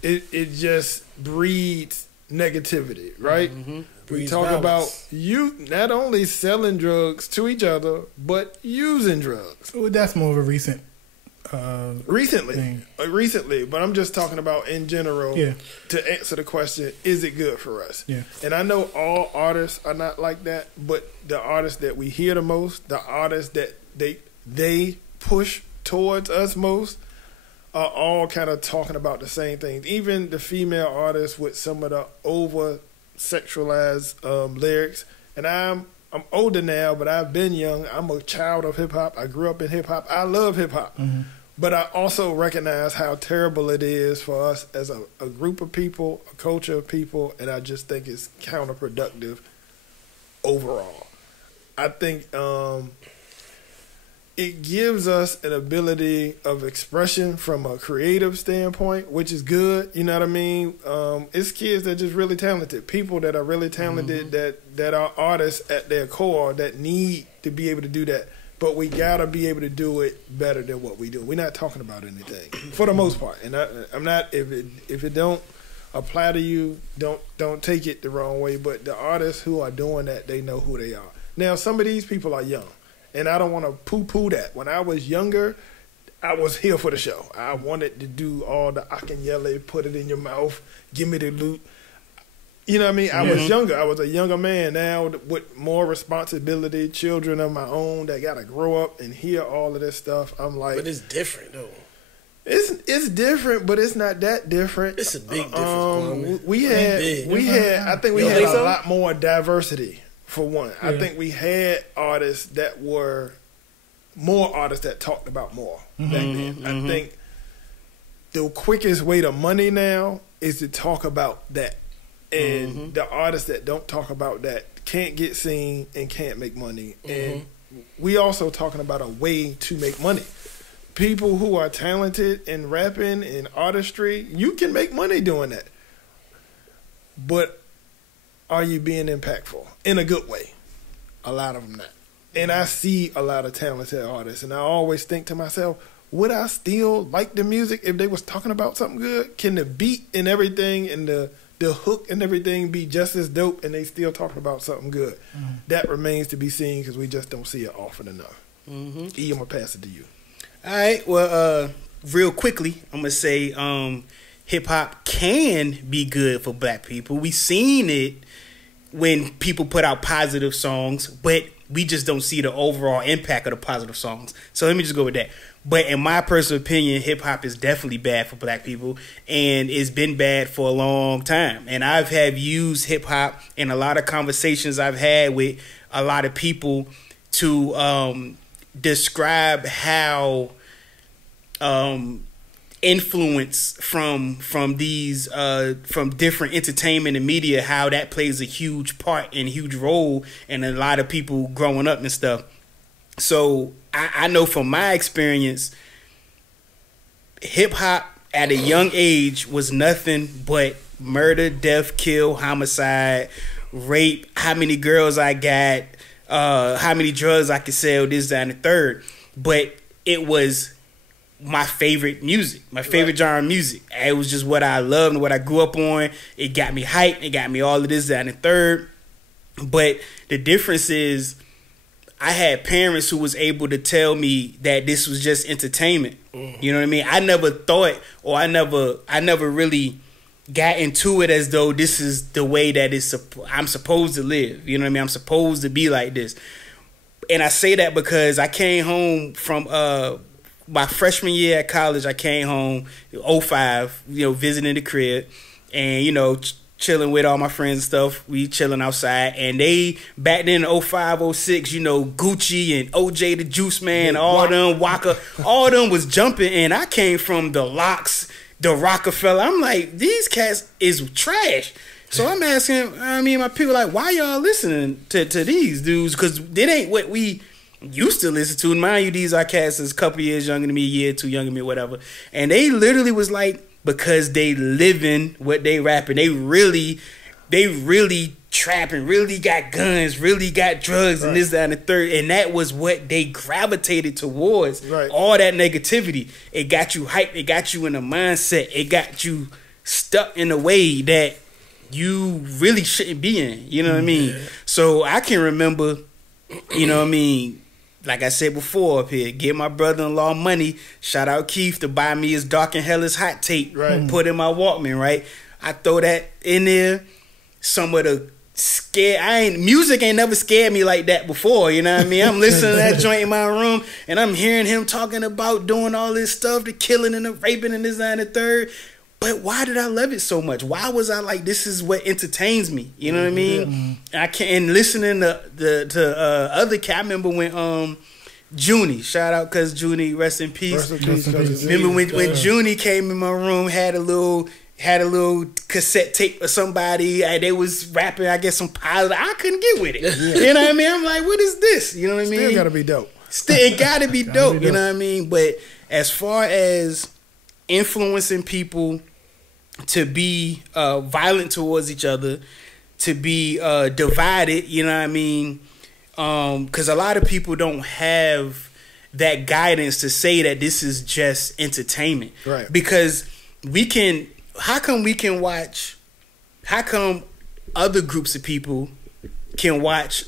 It just breeds negativity, right? We Breeds talk violence. about you not only selling drugs to each other, but using drugs. Well, that's more of a recent. Recently, but I'm just talking about in general. Yeah. To answer the question, is it good for us? Yeah. And I know all artists are not like that, but the artists that we hear the most, the artists that they push towards us most, are all kind of talking about the same things. Even the female artists with some of the over sexualized lyrics. And I'm older now, but I've been young. I'm a child of hip hop. I grew up in hip hop. I love hip hop. But I also recognize how terrible it is for us as a group of people, a culture of people, and I just think it's counterproductive overall. I think it gives us an ability of expression from a creative standpoint, which is good. You know what I mean? It's kids that are just really talented, people that are really talented, that are artists at their core that need to be able to do that. But we gotta be able to do it better than what we do. We're not talking about anything for the most part, and I'm not. If it don't apply to you, don't take it the wrong way. But the artists who are doing that, they know who they are. Now, some of these people are young, and I don't want to poo-poo that. When I was younger, I was here for the show. I wanted to do all the I can yell it, put it in your mouth, give me the loot. You know what I mean? I was younger. I was a younger man. Now with more responsibility, children of my own that got to grow up and hear all of this stuff. I'm like, But it's different though. It's different, but it's not that different. It's a big difference. Kwame. We had I think we You had think a so? lot more diversity for one. Yeah. I think we had artists that were more artists that talked about more back then. I think the quickest way to money now is to talk about that. And the artists that don't talk about that can't get seen and can't make money. And we also talking about a way to make money. People who are talented in rapping and artistry, you can make money doing that. But are you being impactful in a good way? A lot of them not. And I see a lot of talented artists, and I always think to myself, would I still like the music if they was talking about something good? Can the beat and everything and the hook and everything be just as dope and they still talking about something good? That remains to be seen because we just don't see it often enough. E, I'm going to pass it to you. All right. Well, real quickly, I'm gonna say hip hop can be good for black people. We seen it when people put out positive songs, but we just don't see the overall impact of the positive songs. So let me just go with that. But in my personal opinion, hip hop is definitely bad for black people, and it's been bad for a long time. And I've used hip hop in a lot of conversations I've had with a lot of people to describe how influence from these from different entertainment and media, how that plays a huge part and huge role in a lot of people growing up and stuff. So I know from my experience, hip hop at a young age was nothing but murder, death, kill, homicide, rape, how many girls I got, how many drugs I could sell, this, that, and the third. But it was my favorite music, my favorite genre of music. It was just what I loved and what I grew up on. It got me hyped. It got me all of this, that, and the third. But the difference is I had parents who was able to tell me that this was just entertainment. You know what I mean? I never thought, or I never really got into it as though this is the way that I'm supposed to live. You know what I mean? I'm supposed to be like this. And I say that because I came home from my freshman year at college, I came home, 05, visiting the crib, and, chilling with all my friends and stuff. We chilling outside, and they, back then in 05, 06, Gucci and OJ the Juice Man, all them, Waka, all them was jumping, and I came from the Locks, the Rockefeller. I'm like, these cats is trash. So I'm asking, my people, like, why y'all listening to these dudes? Because it ain't what we used to listen to. And mind you, these are cats that's a couple years younger than me, a year or two younger than me, whatever. And they literally was like, because they living what they rapping. They really trapping, really got guns, really got drugs, and this, that, and the third. And that was what they gravitated towards. Right. All that negativity. It got you hyped. It got you in a mindset. It got you stuck in a way that you really shouldn't be in. You know what I mean? So I can remember, like I said before up here, give my brother-in-law money, shout out Keith, to buy me his Dark and Hell is Hot tape, right. Put in my Walkman, right? I throw that in there. Some of the music ain't never scared me like that before, you know what I mean? I'm listening to that joint in my room, and I'm hearing him talking about doing all this stuff, the killing and the raping and this, that, and the third. But why did I love it so much? Why was I like, this is what entertains me? You know what I mean? I can't. And listening to other cat. I remember when Junie, shout out cuz Junie, rest in peace. Remember when Junie came in my room, had a little cassette tape of somebody, they was rapping, I guess, some pilot. I couldn't get with it. You know what I mean? I'm like, what is this? You know what I mean? Still gotta be dope. It gotta be dope. You know what I mean? But as far as influencing people to be violent towards each other, to be divided, you know what I mean? Because a lot of people don't have that guidance to say that this is just entertainment. Right. Because how come other groups of people can watch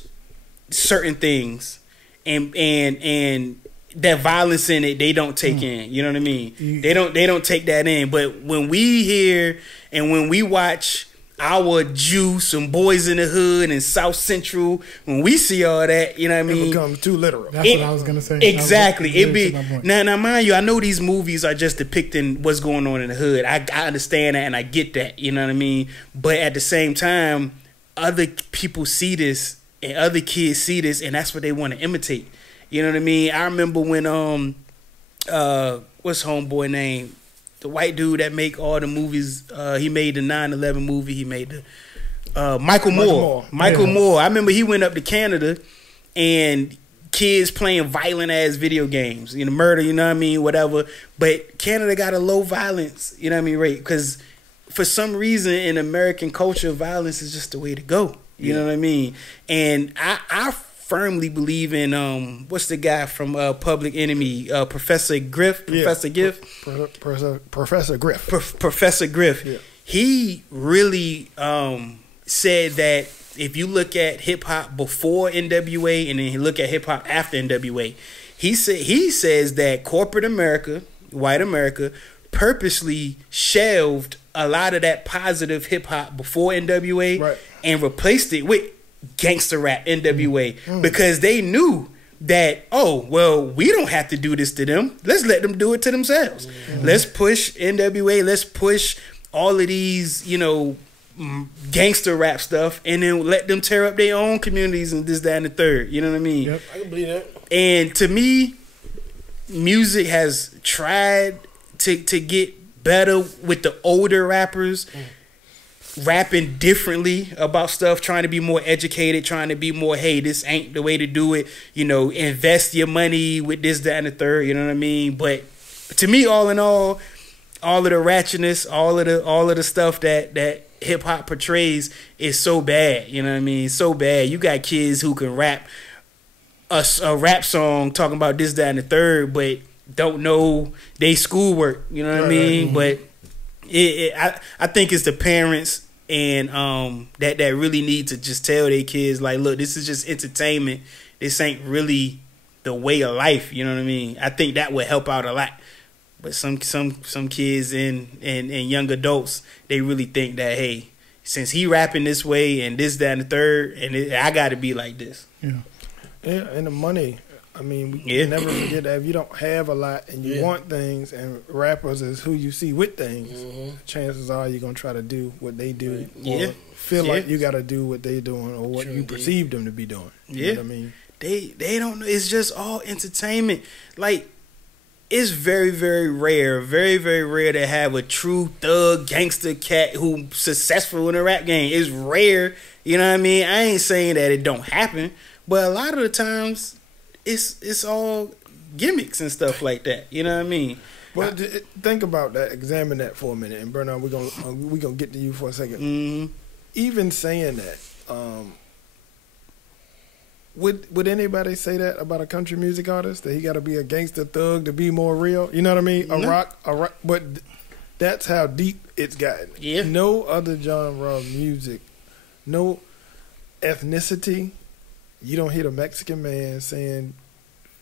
certain things and that violence in it, they don't take in. You know what I mean? They don't take that in. But when we hear and when we watch our Juice and Boys in the Hood and South Central, when we see all that, you know what I mean? It becomes too literal. That's what I was gonna say. Exactly. It be now mind you, I know these movies are just depicting what's going on in the hood. I understand that and I get that, you know what I mean? But at the same time, other people see this and other kids see this, and that's what they want to imitate. You know what I mean? I remember when what's homeboy name? The white dude that make all the movies. He made the 9/11 movie. He made the Michael Moore. Michael Moore. I remember he went up to Canada and kids playing violent ass video games. Murder. You know what I mean? Whatever. But Canada got a low violence. You know what I mean? Rate, because for some reason in American culture, violence is just the way to go. You know what I mean? And I firmly believe in what's the guy from Public Enemy, Professor Griff. Professor Griff. Yeah. He really said that if you look at hip hop before NWA and then you look at hip hop after NWA, he says that corporate America, white America, purposely shelved a lot of that positive hip hop before NWA, right, and replaced it with gangster rap, NWA, because they knew that, oh, well, we don't have to do this to them. Let's let them do it to themselves. Let's push NWA. Let's push all of these, gangster rap stuff, and then let them tear up their own communities and this, that, and the third. You know what I mean? Yep, I can believe that. And to me, music has tried to get better with the older rappers, rapping differently about stuff, trying to be more educated, trying to be more, hey, this ain't the way to do it. Invest your money with this, that, and the third. You know what I mean? But to me, all in all of the ratchetness, all of the stuff that hip hop portrays is so bad. You know what I mean? So bad. You got kids who can rap a rap song talking about this, that, and the third, but don't know they schoolwork. You know what I mean? But I think it's the parents and that really need to just tell their kids, like, look, this is just entertainment. This ain't really the way of life. You know what I mean? I think that would help out a lot. But some kids and young adults, they really think that, hey, since he rapping this way and this, that, and the third, and I got to be like this. Yeah, and the money. I mean, we Yeah. can never forget that if you don't have a lot and you want things, and rappers is who you see with things, chances are you're gonna try to do what they do, or feel like you got to do what they doing or what you perceive them to be doing. You know what I mean? They don't know. It's just all entertainment. Like, it's very, very rare to have a true thug gangster cat who successful in a rap game. It's rare. You know what I mean? I ain't saying that it don't happen, but a lot of the times it's all gimmicks and stuff like that. You know what I mean? Well, think about that. Examine that for a minute, and Bernard, we're gonna get to you for a second. Mm-hmm. Even saying that, would anybody say that about a country music artist, that he got to be a gangster thug to be more real? You know what I mean? A rock, but that's how deep it's gotten. Yeah. No other genre of music, no ethnicity. You don't hear the Mexican man saying,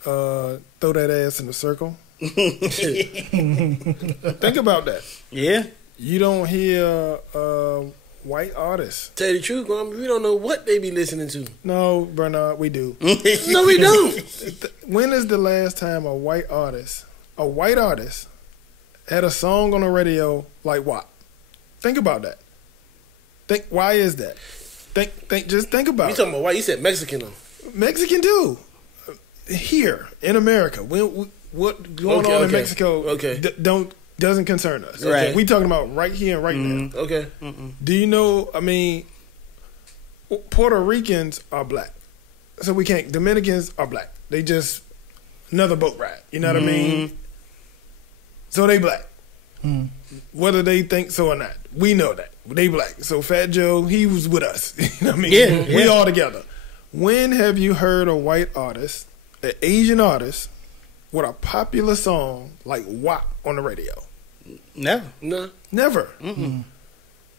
"Throw that ass in a circle." Think about that. Yeah. You don't hear white artists. Tell you the truth, we don't know what they be listening to. No, Bernard, we do. No, we don't. When is the last time a white artist had a song on the radio like WAP? Think about that. Why is that? Just think about You it. talking about white? You said Mexican though. Mexican too. Here in America, what going on in Mexico doesn't concern us. Right. We talking about right here and right now. Okay. Do you know? I mean, Puerto Ricans are black, so we can't. Dominicans are black. They just another boat ride. You know what I mean? So they black. Whether they think so or not, we know that they black. So Fat Joe, he was with us. You know what I mean? Yeah, We all together. When have you heard a white artist, an Asian artist, with a popular song like WAP on the radio? No. Never.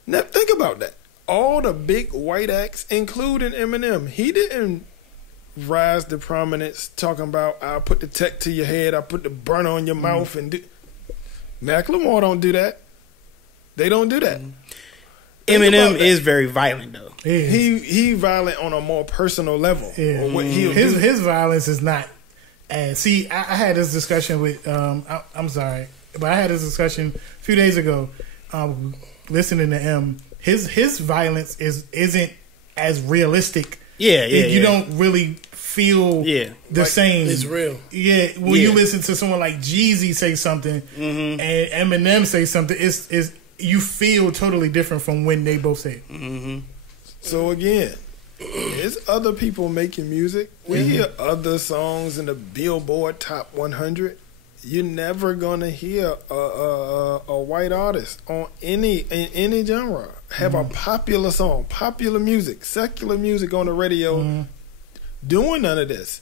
Now think about that. All the big white acts, including Eminem, he didn't rise to prominence talking about, "I'll put the tech to your head, I'll put the burner on your mouth," and Macklemore don't do that. They don't do that. Eminem is very violent though. He violent on a more personal level. Yeah. Or what he'll do. His violence is not as I had this discussion with I'm sorry, but I had this discussion a few days ago. Listening to M, his violence isn't as realistic. You don't really feel the same. It's real. Yeah, when you listen to someone like Jeezy say something and Eminem say something, it's you feel totally different from when they both say it. So again, there's other people making music. We hear other songs in the Billboard Top 100. You're never gonna hear a white artist in any genre have a popular song, popular music, secular music on the radio doing none of this.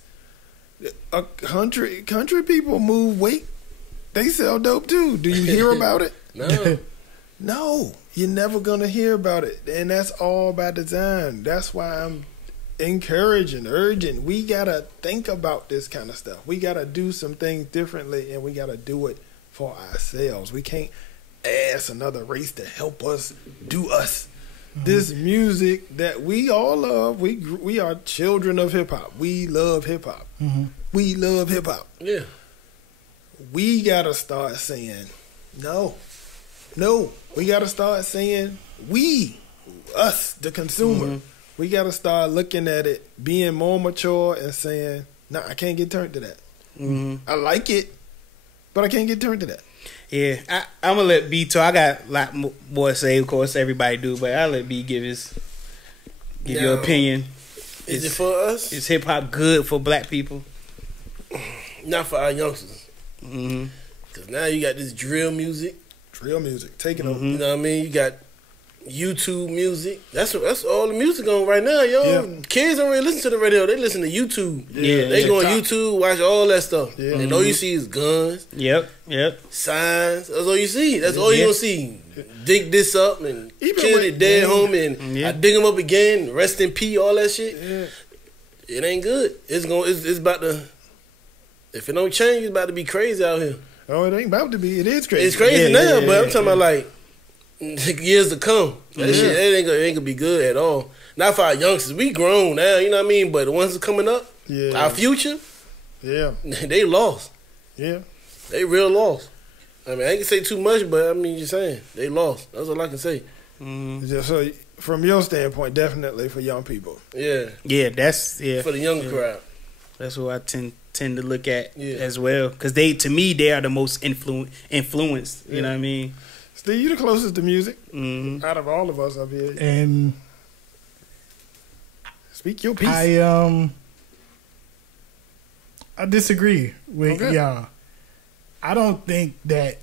Country people move weight. They sell dope too. Do you hear about it? No. No, you're never gonna hear about it, and that's all by design. That's why I'm encouraging, urging. We gotta think about this kind of stuff. We gotta do some things differently, and we gotta do it for ourselves. We can't ask another race to help us do us. This music that we all love, we are children of hip hop. We love hip hop. We love hip hop. Yeah. We gotta start saying no. We gotta start saying us, the consumer. We gotta start looking at it, being more mature, and saying, "Nah, I can't get turned to that. I like it, but I can't get turned to that." Yeah, I'm gonna let B talk. I got a lot more to say. Of course, everybody do, but I'll let B give your opinion. Is it for us? Is hip hop good for black people? Not for our youngsters. Because now you got this drill music. Taking over. You know what I mean? You got YouTube music. That's all the music on right now, yo. Yeah. Kids don't really listen to the radio. They listen to YouTube. Yeah. They go on YouTube, watch all that stuff. Yeah. And all you see is guns. Yep. Signs. That's all you see. That's all you gonna see. Dig this up and kill the dead homie and I dig him up again. Rest in peace. All that shit. Yeah. It ain't good. It's about to. If it don't change, it's about to be crazy out here. Oh, it ain't about to be. It is crazy. It's crazy now, but I'm talking about like years to come. That shit, it ain't gonna be good at all. Not for our youngsters. We grown now, you know what I mean? But the ones that coming up, our future, Yeah. They lost. Yeah. They real lost. I mean, I ain't gonna say too much, but I mean, just saying they lost. That's all I can say. Just so from your standpoint, definitely for young people. Yeah. Yeah, that's For the younger crowd. That's what I tend to look at as well, because to me they are the most influenced. You know what I mean? Steve, you the closest to music out of all of us up here. And speak your piece. I disagree with y'all. I don't think that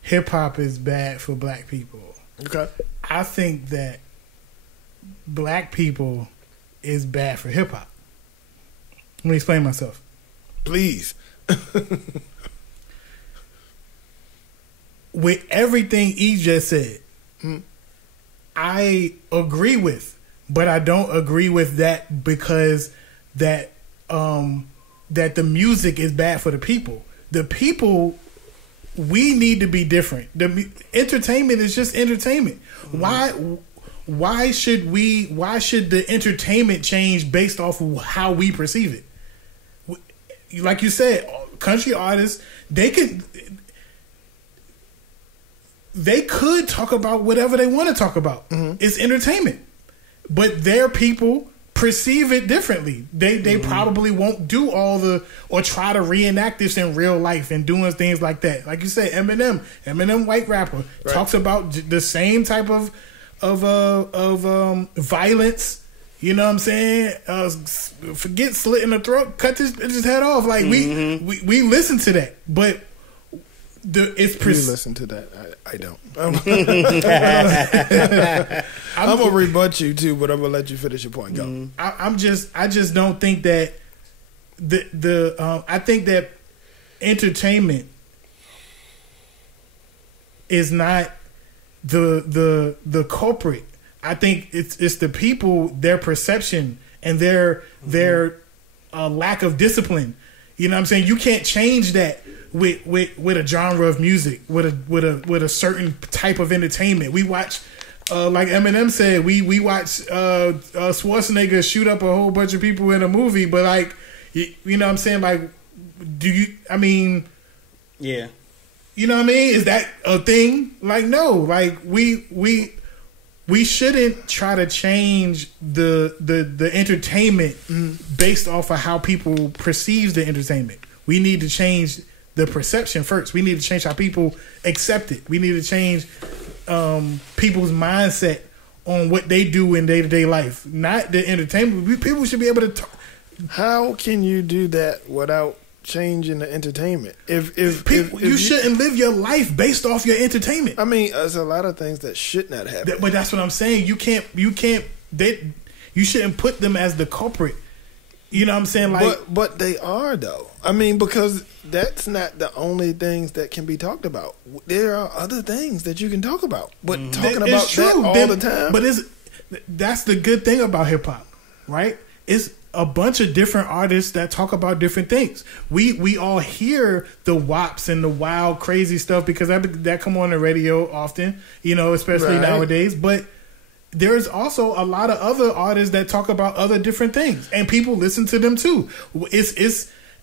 hip hop is bad for black people. Okay. I think that black people is bad for hip hop. Let me explain myself. Please. With everything E just said, I agree with, but I don't agree with that because that the music is bad for the people. The people, we need to be different. The entertainment is just entertainment. Why should the entertainment change based off of how we perceive it? Like you said, country artists, they could talk about whatever they want to talk about. It's entertainment. But their people perceive it differently. They probably won't do or try to reenact this in real life and doing things like that. Like you said, Eminem, white rapper, talks about the same type of violence. You know what I'm saying? Forget slitting the throat, cut his head off. Like we listen to that, but you listen to that. I don't. I'm gonna rebut you too, but I'm gonna let you finish your point. Go. I just don't think that I think that entertainment is not the culprit. I think it's the people, their perception and their lack of discipline. You know what I'm saying? You can't change that with a genre of music, with a certain type of entertainment. We watch, like Eminem said, we watch Schwarzenegger shoot up a whole bunch of people in a movie, but like, you know what I'm saying? Like, yeah. You know what I mean? Is that a thing? Like, no. Like, we shouldn't try to change the entertainment based off of how people perceive the entertainment. We need to change the perception first. We need to change how people accept it. We need to change people's mindset on what they do in day-to-day life, not the entertainment. People should be able to talk. How can you do that without changing the entertainment? If you shouldn't live your life based off your entertainment. I mean, there's a lot of things that should not happen. But that's what I'm saying. You shouldn't put them as the culprit. You know what I'm saying? Like, but they are though. I mean, because that's not the only things that can be talked about. There are other things that you can talk about. But talking about that all the time. But that's the good thing about hip hop, right? It's a bunch of different artists that talk about different things. We all hear the WAPs and the wild, crazy stuff because that come on the radio often, you know, especially nowadays. But there's also a lot of other artists that talk about other different things, and people listen to them too.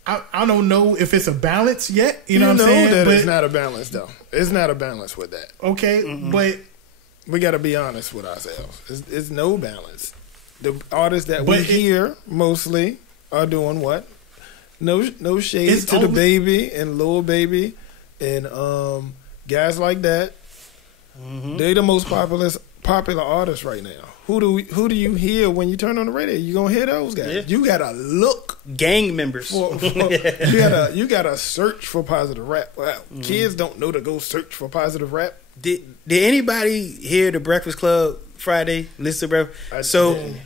I don't know if it's a balance yet. You know what I'm saying? That it's not a balance though. It's not a balance with that. Okay, but we got to be honest with ourselves. It's no balance. The artists that we hear mostly are doing what? No shade to the Baby and Lil Baby and guys like that. They the most popular artists right now. Who do you hear when you turn on the radio? You gonna hear those guys? Yeah. You gotta look gang members. You gotta search for positive rap. Wow. Kids don't know to go search for positive rap. Did anybody hear the Breakfast Club Friday? Listen to Breakfast.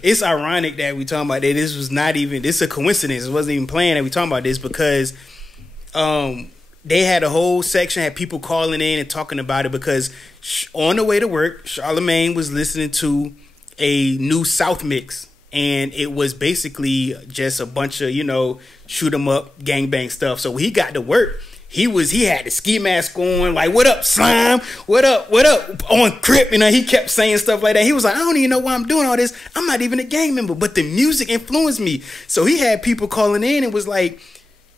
It's ironic that we talking about that. This was not even. This is a coincidence. It wasn't even planned that we talking about this because they had a whole section, had people calling in and talking about it because on the way to work, Charlamagne was listening to a new South mix, and it was basically just a bunch of, you know, shoot 'em up, gangbang stuff. So when he got to work, he had the ski mask on, like, what up, slime? What up on Crip? You know, he kept saying stuff like that. He was like, I don't even know why I'm doing all this. I'm not even a gang member, but the music influenced me. So he had people calling in and was like,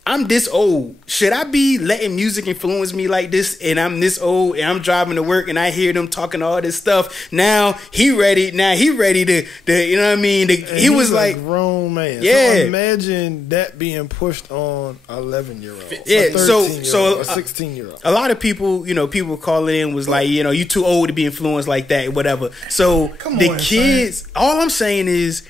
I'm this old. Should I be letting music influence me like this? And I'm this old and I'm driving to work and I hear them talking all this stuff. Now he ready to you know what I mean? He was like grown man. Yeah. So imagine that being pushed on 11-year-old. Yeah. So 16-year-old. A lot of people, people calling in was like, you too old to be influenced like that, whatever. So the kids, all I'm saying is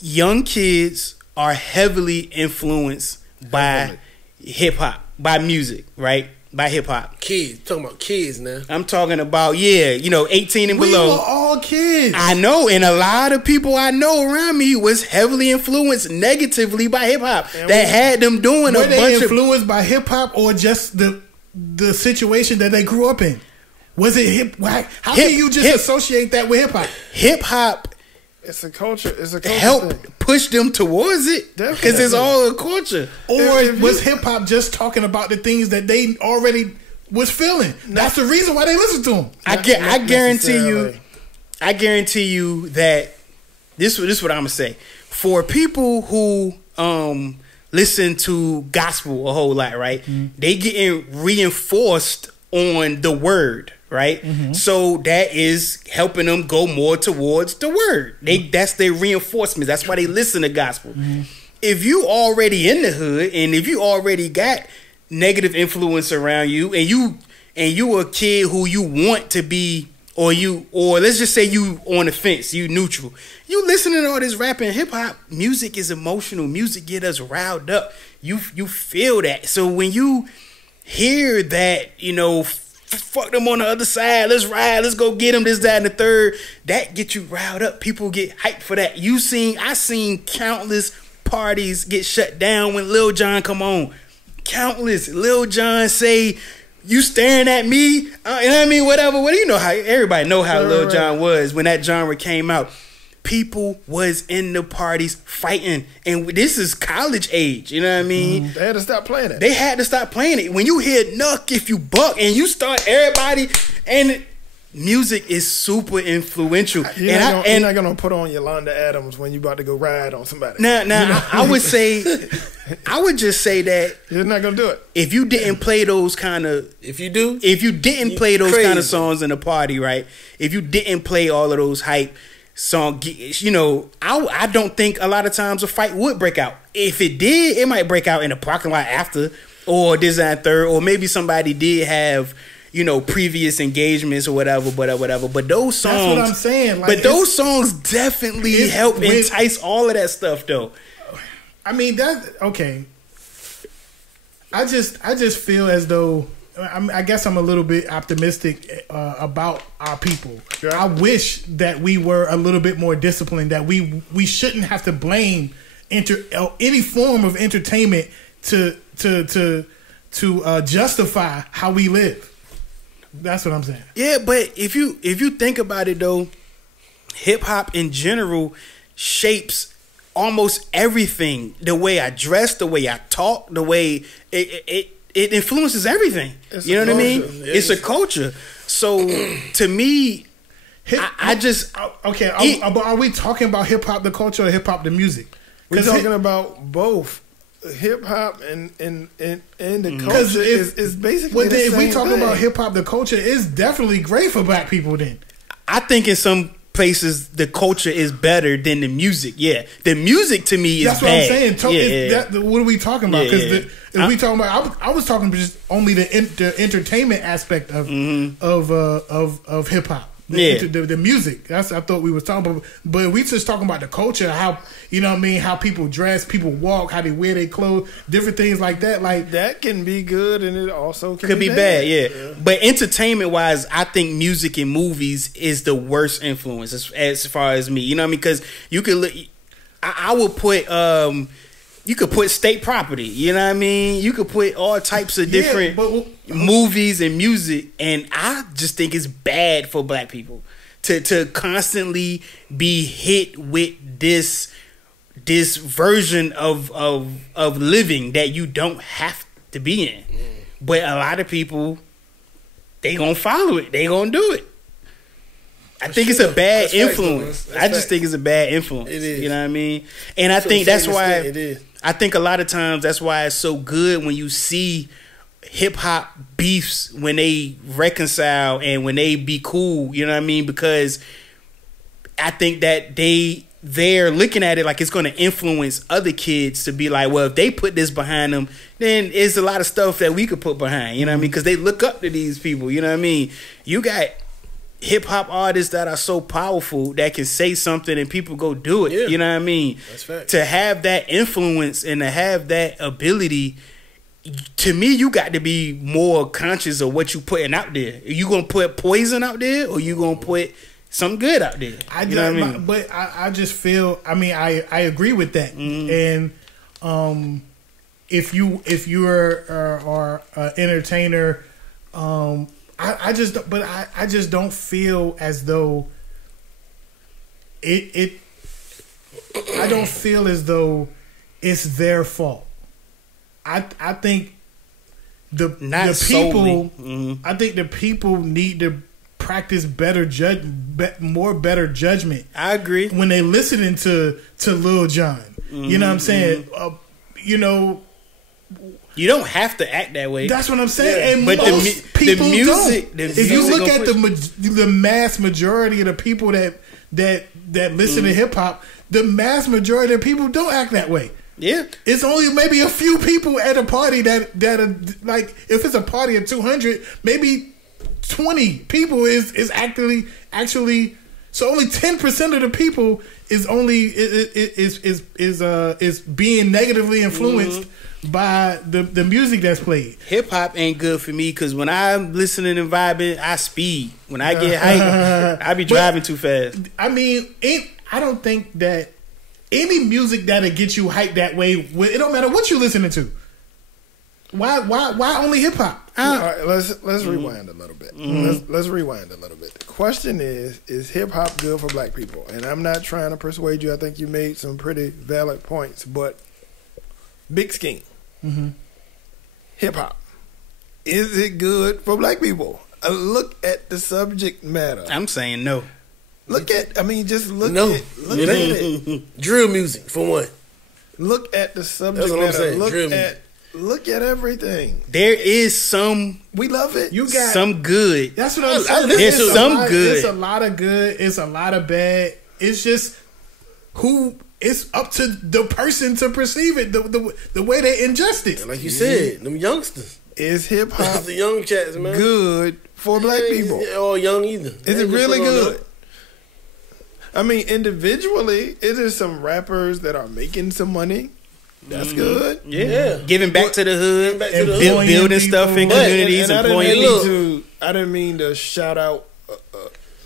young kids are heavily influenced by hip hop, by music, right? By hip hop. Kids, talking about kids now. I'm talking about 18 and below. We were all kids. I know, and a lot of people I know around me was heavily influenced negatively by hip hop. That had them doing were a bunch they of influenced by hip hop or just the situation that they grew up in? Was it hip? How can you just associate that with hip hop? Hip hop. It's a culture. Help thing. push them towards it because it's all a culture. Or was hip hop just talking about the things that they already was feeling? That's the reason why they listen to them. I guarantee you that this is what I'm gonna say. For people who listen to gospel a whole lot, right? Mm-hmm. They getting reinforced on the word. Right, mm-hmm. So that is helping them go more towards the word. That's their reinforcement. That's why they listen to gospel. Mm-hmm. If you already in the hood and if you already got negative influence around you, and you a kid who you want to be, or let's just say you on the fence, you neutral. You listening to all this rap and hip hop music is emotional. Music get us riled up. You feel that. So when you hear that, fuck them on the other side. Let's ride. Let's go get them. This, that, and the third. That get you riled up. People get hyped for that. I seen countless parties get shut down when Lil Jon come on. Countless. Lil Jon say, "You staring at me?" You know what I mean? Whatever. What do you know how everybody know how Lil Jon was when that genre came out? People was in the parties fighting, and this is college age. You know what I mean? They had to stop playing it. They had to stop playing it. When you hear "Nuck If You Buck" and you start everybody, and music is super influential. You're not gonna put on Yolanda Adams when you about to go ride on somebody. Now, I would just say that you're not gonna do it if you didn't play those kind of. If you didn't play those kind of songs in the party, right? If you didn't play all of those hype song, I don't think a lot of times a fight would break out. If it did, it might break out in the parking lot after, or this, that, and third, or maybe somebody did have, previous engagements or whatever. But those songs, that's what I'm saying. But those songs definitely help entice all of that stuff, though. I mean, that's okay. I just feel as though. I guess I'm a little bit optimistic about our people. Yeah. I wish that we were a little bit more disciplined. That we shouldn't have to blame any form of entertainment to justify how we live. That's what I'm saying. Yeah, but if you think about it though, hip hop in general shapes almost everything. The way I dress, the way I talk, the way it influences everything. You know what I mean? It's a culture. So to me, are we talking about hip hop the culture or hip hop the music? We're talking about both. Hip hop and the culture is basically the same if we talk thing. about hip hop the culture, it's definitely great for black people. Then I think in some places the culture is better than the music. Yeah, the music to me is that's what bad. I'm saying. What are we talking about? Because we talking about, I was talking just only the entertainment aspect of hip hop. The music. That's I thought we was talking about. But we just talking about the culture, how how people dress, people walk, how they wear their clothes, different things like that. Like that can be good, and it also could be bad. Yeah. But entertainment wise, I think music and movies is the worst influence as far as me. You know what I mean? Because you could look. I would put. You could put state property, you know what I mean? You could put all types of different movies and music, and I just think it's bad for black people to constantly be hit with this version of living that you don't have to be in. But a lot of people, they gonna follow it. They gonna do it. I think it's a bad influence. I just think it's a bad influence. It is. You know what I mean? And I think that's why it is. I think a lot of times that's why it's so good when you see hip hop beefs when they reconcile and when they be cool. You know what I mean? Because I think that they're looking at it like it's going to influence other kids to be like, well, if they put this behind them, then it's a lot of stuff that we could put behind. You know what I mean? Because they look up to these people. You know what I mean? You got hip hop artists that are so powerful that can say something and people go do it. Yeah. You know what I mean? That's fact. To have that influence and to have that ability, to me, you got to be more conscious of what you putting out there. Are you gonna put poison out there, or you gonna put something good out there? You know what I mean? But I just feel. I mean, I agree with that. And if you are an entertainer, I just don't feel as though it. I don't feel as though it's their fault. I think the people. I think the people need to practice better better judgment. I agree. When they listening to Lil Jon, you know what I'm saying. You know. You don't have to act that way. That's what I'm saying. Yeah. And but most people the music, don't. If you look at the mass majority of the people that listen to hip hop, the mass majority of people don't act that way. Yeah, it's only maybe a few people at a party that are like, if it's a party of 200, maybe 20 people is actually. So only 10% of the people is being negatively influenced by the music that's played. Hip hop ain't good for me because when I'm listening and vibing, I speed. When I get hyped, I be driving too fast. I mean, I don't think that any music that'll get you hyped that way, it don't matter what you listening to. Why only hip hop? All right, let's rewind a little bit. Let's rewind a little bit. The question is hip hop good for black people? And I'm not trying to persuade you. I think you made some pretty valid points, but big scheme. Hip hop, is it good for black people? Look at the subject matter. I'm saying no. Just look no. at it. Drill music for one. Look at the subject That's what matter. I'm saying. Look at everything. There is some. We love it. You got some good. That's what I'm saying. There's some good. It's a lot of good. It's a lot of bad. It's just it's up to the person to perceive it the way they ingest it. Like you said, them youngsters. Is hip hop the young cats, man, good for black people? Or young either. Is it really good? I mean, individually, it is some rappers that are making some money. That's good. Yeah. Giving back to the hood, building people, stuff in communities, employing people. I didn't mean to shout out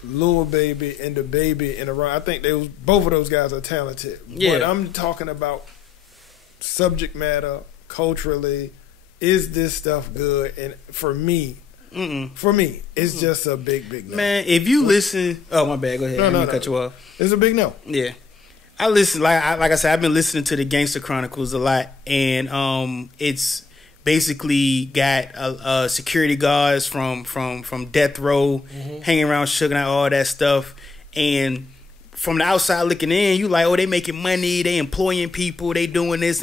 Lil Baby and the Baby and I think both of those guys are talented. Yeah. But I'm talking about subject matter, culturally. Is this stuff good? And for me, it's just a big no. Man, if you listen, oh my bad, go ahead. No, cut you off. It's a big no. Yeah, I listen. Like I said, I've been listening to the Gangster Chronicles a lot, and it's basically got security guards from Death Row hanging around, sugar and all that stuff, and from the outside looking in, you like, oh, they making money, they employing people, they doing this,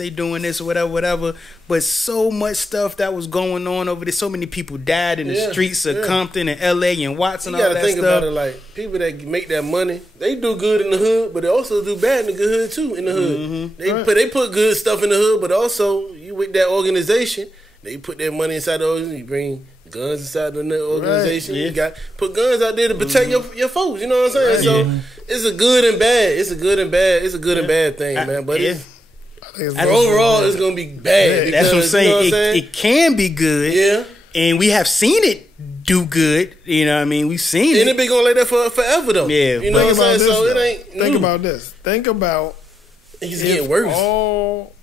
or whatever. But so much stuff that was going on over there. So many people died in the streets of Compton and LA and Watts and all that stuff. You gotta think about it, like people that make that money, they do good in the hood, but they also do bad in the good hood too. In the hood, they put good stuff in the hood, but also you with that organization, they put their money inside the organization. You bring guns inside the organization. Right. You got put guns out there to protect your folks. You know what I'm saying? So it's a good and bad. It's a good and bad thing, man. But overall, it's gonna be bad. Because, that's what I'm saying. You know what I'm saying? It can be good. And we have seen it do good. You know what I mean? We've seen it. And it be gonna lay there forever though. Yeah. You know what I'm saying? So it ain't. Think about this. Think about it's getting worse. All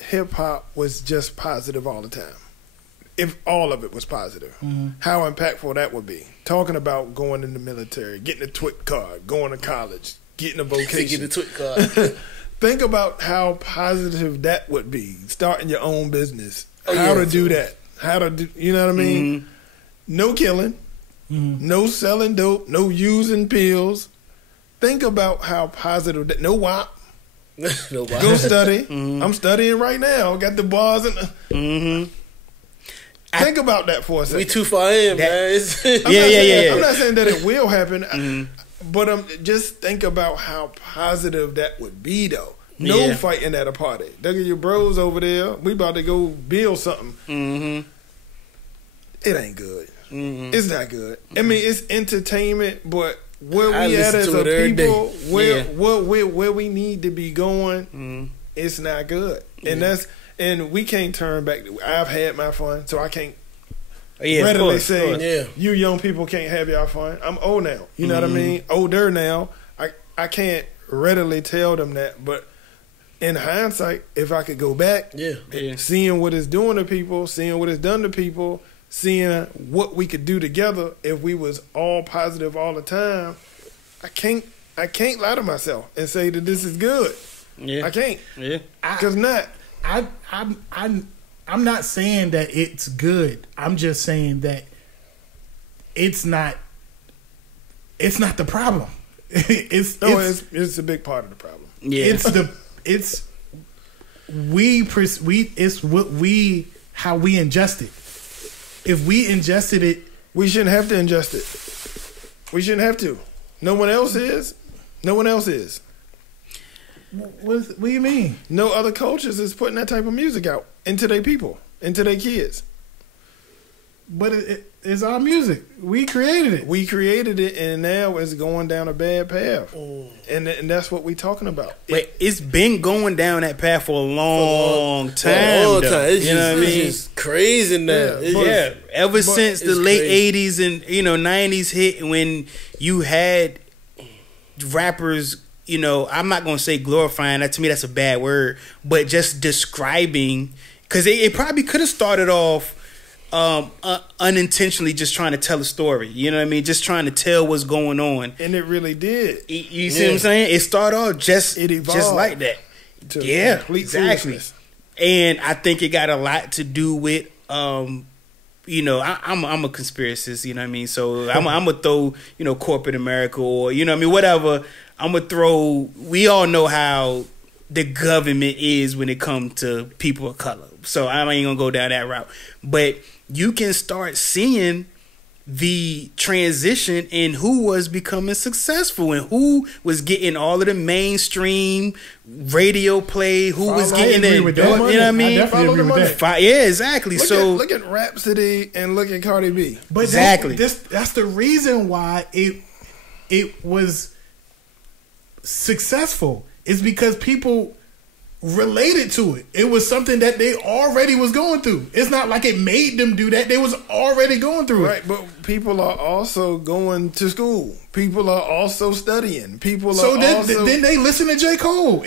hip hop was just positive all the time. If all of it was positive, how impactful that would be. Talking about going in the military, getting a TWIC card, going to college, getting a vocation. Get a TWIC card. Think about how positive that would be. Starting your own business. How to do that. how to do, you know what I mean? Mm-hmm. No killing, no selling dope, no using pills. Think about how positive that. No WAP. No, Go study. I'm studying right now. Got the bars in the. Think about that for a second. we too far in, man. It's- I'm not saying that it will happen, but just think about how positive that would be, though. No Yeah. fighting at a party. Look at your bros over there. We about to go build something. It ain't good. It's not good. I mean, it's entertainment, but where I we at listen as to a it every people, day. where we need to be going, it's not good. And we can't turn back. I've had my fun, so I can't readily say you young people can't have your fun. I'm old now. You know what I mean? Older now. I can't readily tell them that, but in hindsight, if I could go back, seeing what it's doing to people, seeing what it's done to people, seeing what we could do together if we was all positive all the time, I can't lie to myself and say that this is good. Yeah. I can't. Yeah. Because I'm not saying that it's good. I'm just saying that it's not the problem. It's a big part of the problem. Yeah. It's how we ingest it. If we ingested it, we shouldn't have to ingest it. We shouldn't have to. No one else is. what do you mean? No other cultures is putting that type of music out into their people, into their kids. But it's our music. We created it. We created it, and now it's going down a bad path. And that's what we're talking about. But it's been going down that path for a long time. It's you know what I mean? It's just crazy now. Ever since the late 80s and 90s hit, when you had rappers, I'm not gonna say glorifying that. To me, that's a bad word, but just describing, because it probably could have started off unintentionally just trying to tell a story. You know what I mean? Just trying to tell what's going on. And it really did. You see what I'm saying? It started off just like that. Exactly. And I think it got a lot to do with I'm a conspiracist, you know what I mean? So I'm gonna throw, corporate America, or whatever. I'm gonna throw, we all know how the government is when it comes to people of color. So I ain't gonna go down that route. But you can start seeing the transition in who was becoming successful and who was getting all of the mainstream radio play, who was getting it. You know what I mean? I definitely agree with that. Yeah, exactly. Look at Rhapsody and look at Cardi B. But exactly. That's the reason why it was successful. It's because people related to it. It was something that they already was going through. It's not like it made them do that. They was already going through it. Right, but people are also going to school. People are also studying. Then they listen to J. Cole.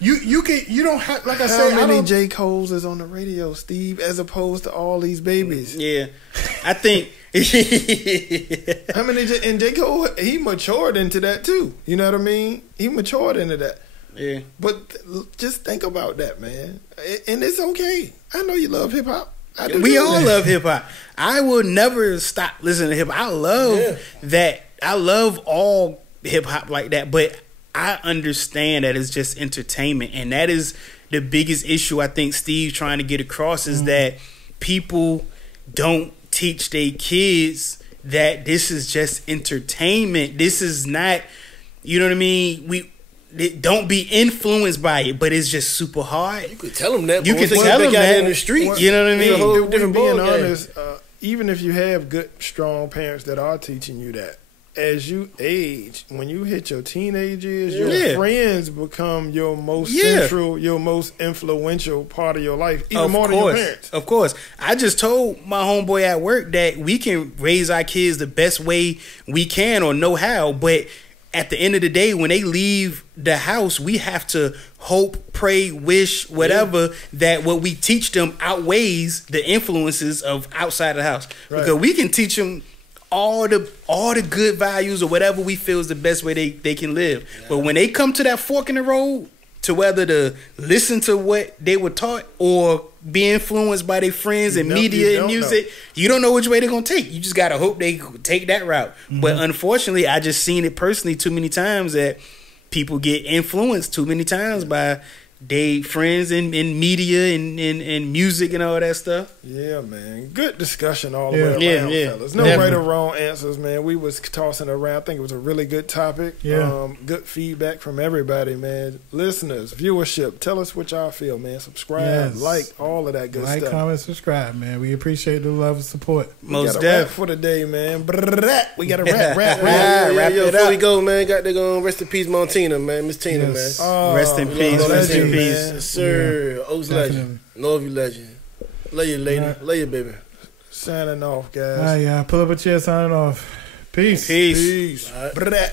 You don't have, like I said, how many J. Coles is on the radio, Steve, as opposed to all these babies? Yeah, I think. How many? And J. Cole, he matured into that too. You know what I mean? He matured into that. Yeah. But just think about that, man. And it's okay. I know you love hip hop. We all love hip hop. I will never stop listening to hip hop. I love that. I love all hip hop like that. But I understand that it's just entertainment. And that is the biggest issue I think Steve's trying to get across is that people don't teach their kids that this is just entertainment. This is not, you know what I mean? Don't be influenced by it, but it's just super hard. You could tell them that. You can tell them that in the street. You know what I mean? A whole different being honest, even if you have good, strong parents that are teaching you that, as you age, when you hit your teenage years, your friends become your most central, your most influential part of your life, even more than your parents. Of course. I just told my homeboy at work that we can raise our kids the best way we can or know how, but at the end of the day, when they leave the house, we have to hope, pray, wish, whatever, that what we teach them outweighs the influences of outside the house. Right. Because we can teach them all the good values or whatever we feel is the best way they can live. Yeah. But when they come to that fork in the road, to whether to listen to what they were taught or be influenced by their friends and media and music. You don't know which way they're gonna take. You just gotta hope they take that route. But unfortunately, I just seen it personally too many times that people get influenced too many times by they friends in media and music and all that stuff. Yeah, man. Good discussion all the way around, fellas. No right or wrong answers, man. We was tossing around. I think it was a really good topic. Yeah. Good feedback from everybody, man. Listeners, viewership, tell us what y'all feel, man. Subscribe, like, all of that good stuff. Like, comment, subscribe, man. We appreciate the love and support. Most definitely. For the day, man. We got to wrap Yo, it before up. we go, man, got to go rest in peace, Montina, man. Miss Tina, man. Rest in peace. Rest in peace. Yes, sir. Yeah, Oaks legend. Norview legend. Love you, lady. Love you, baby. Signing off, guys. All right, yeah. Pull up a chair, signing off. Peace. Peace. All right.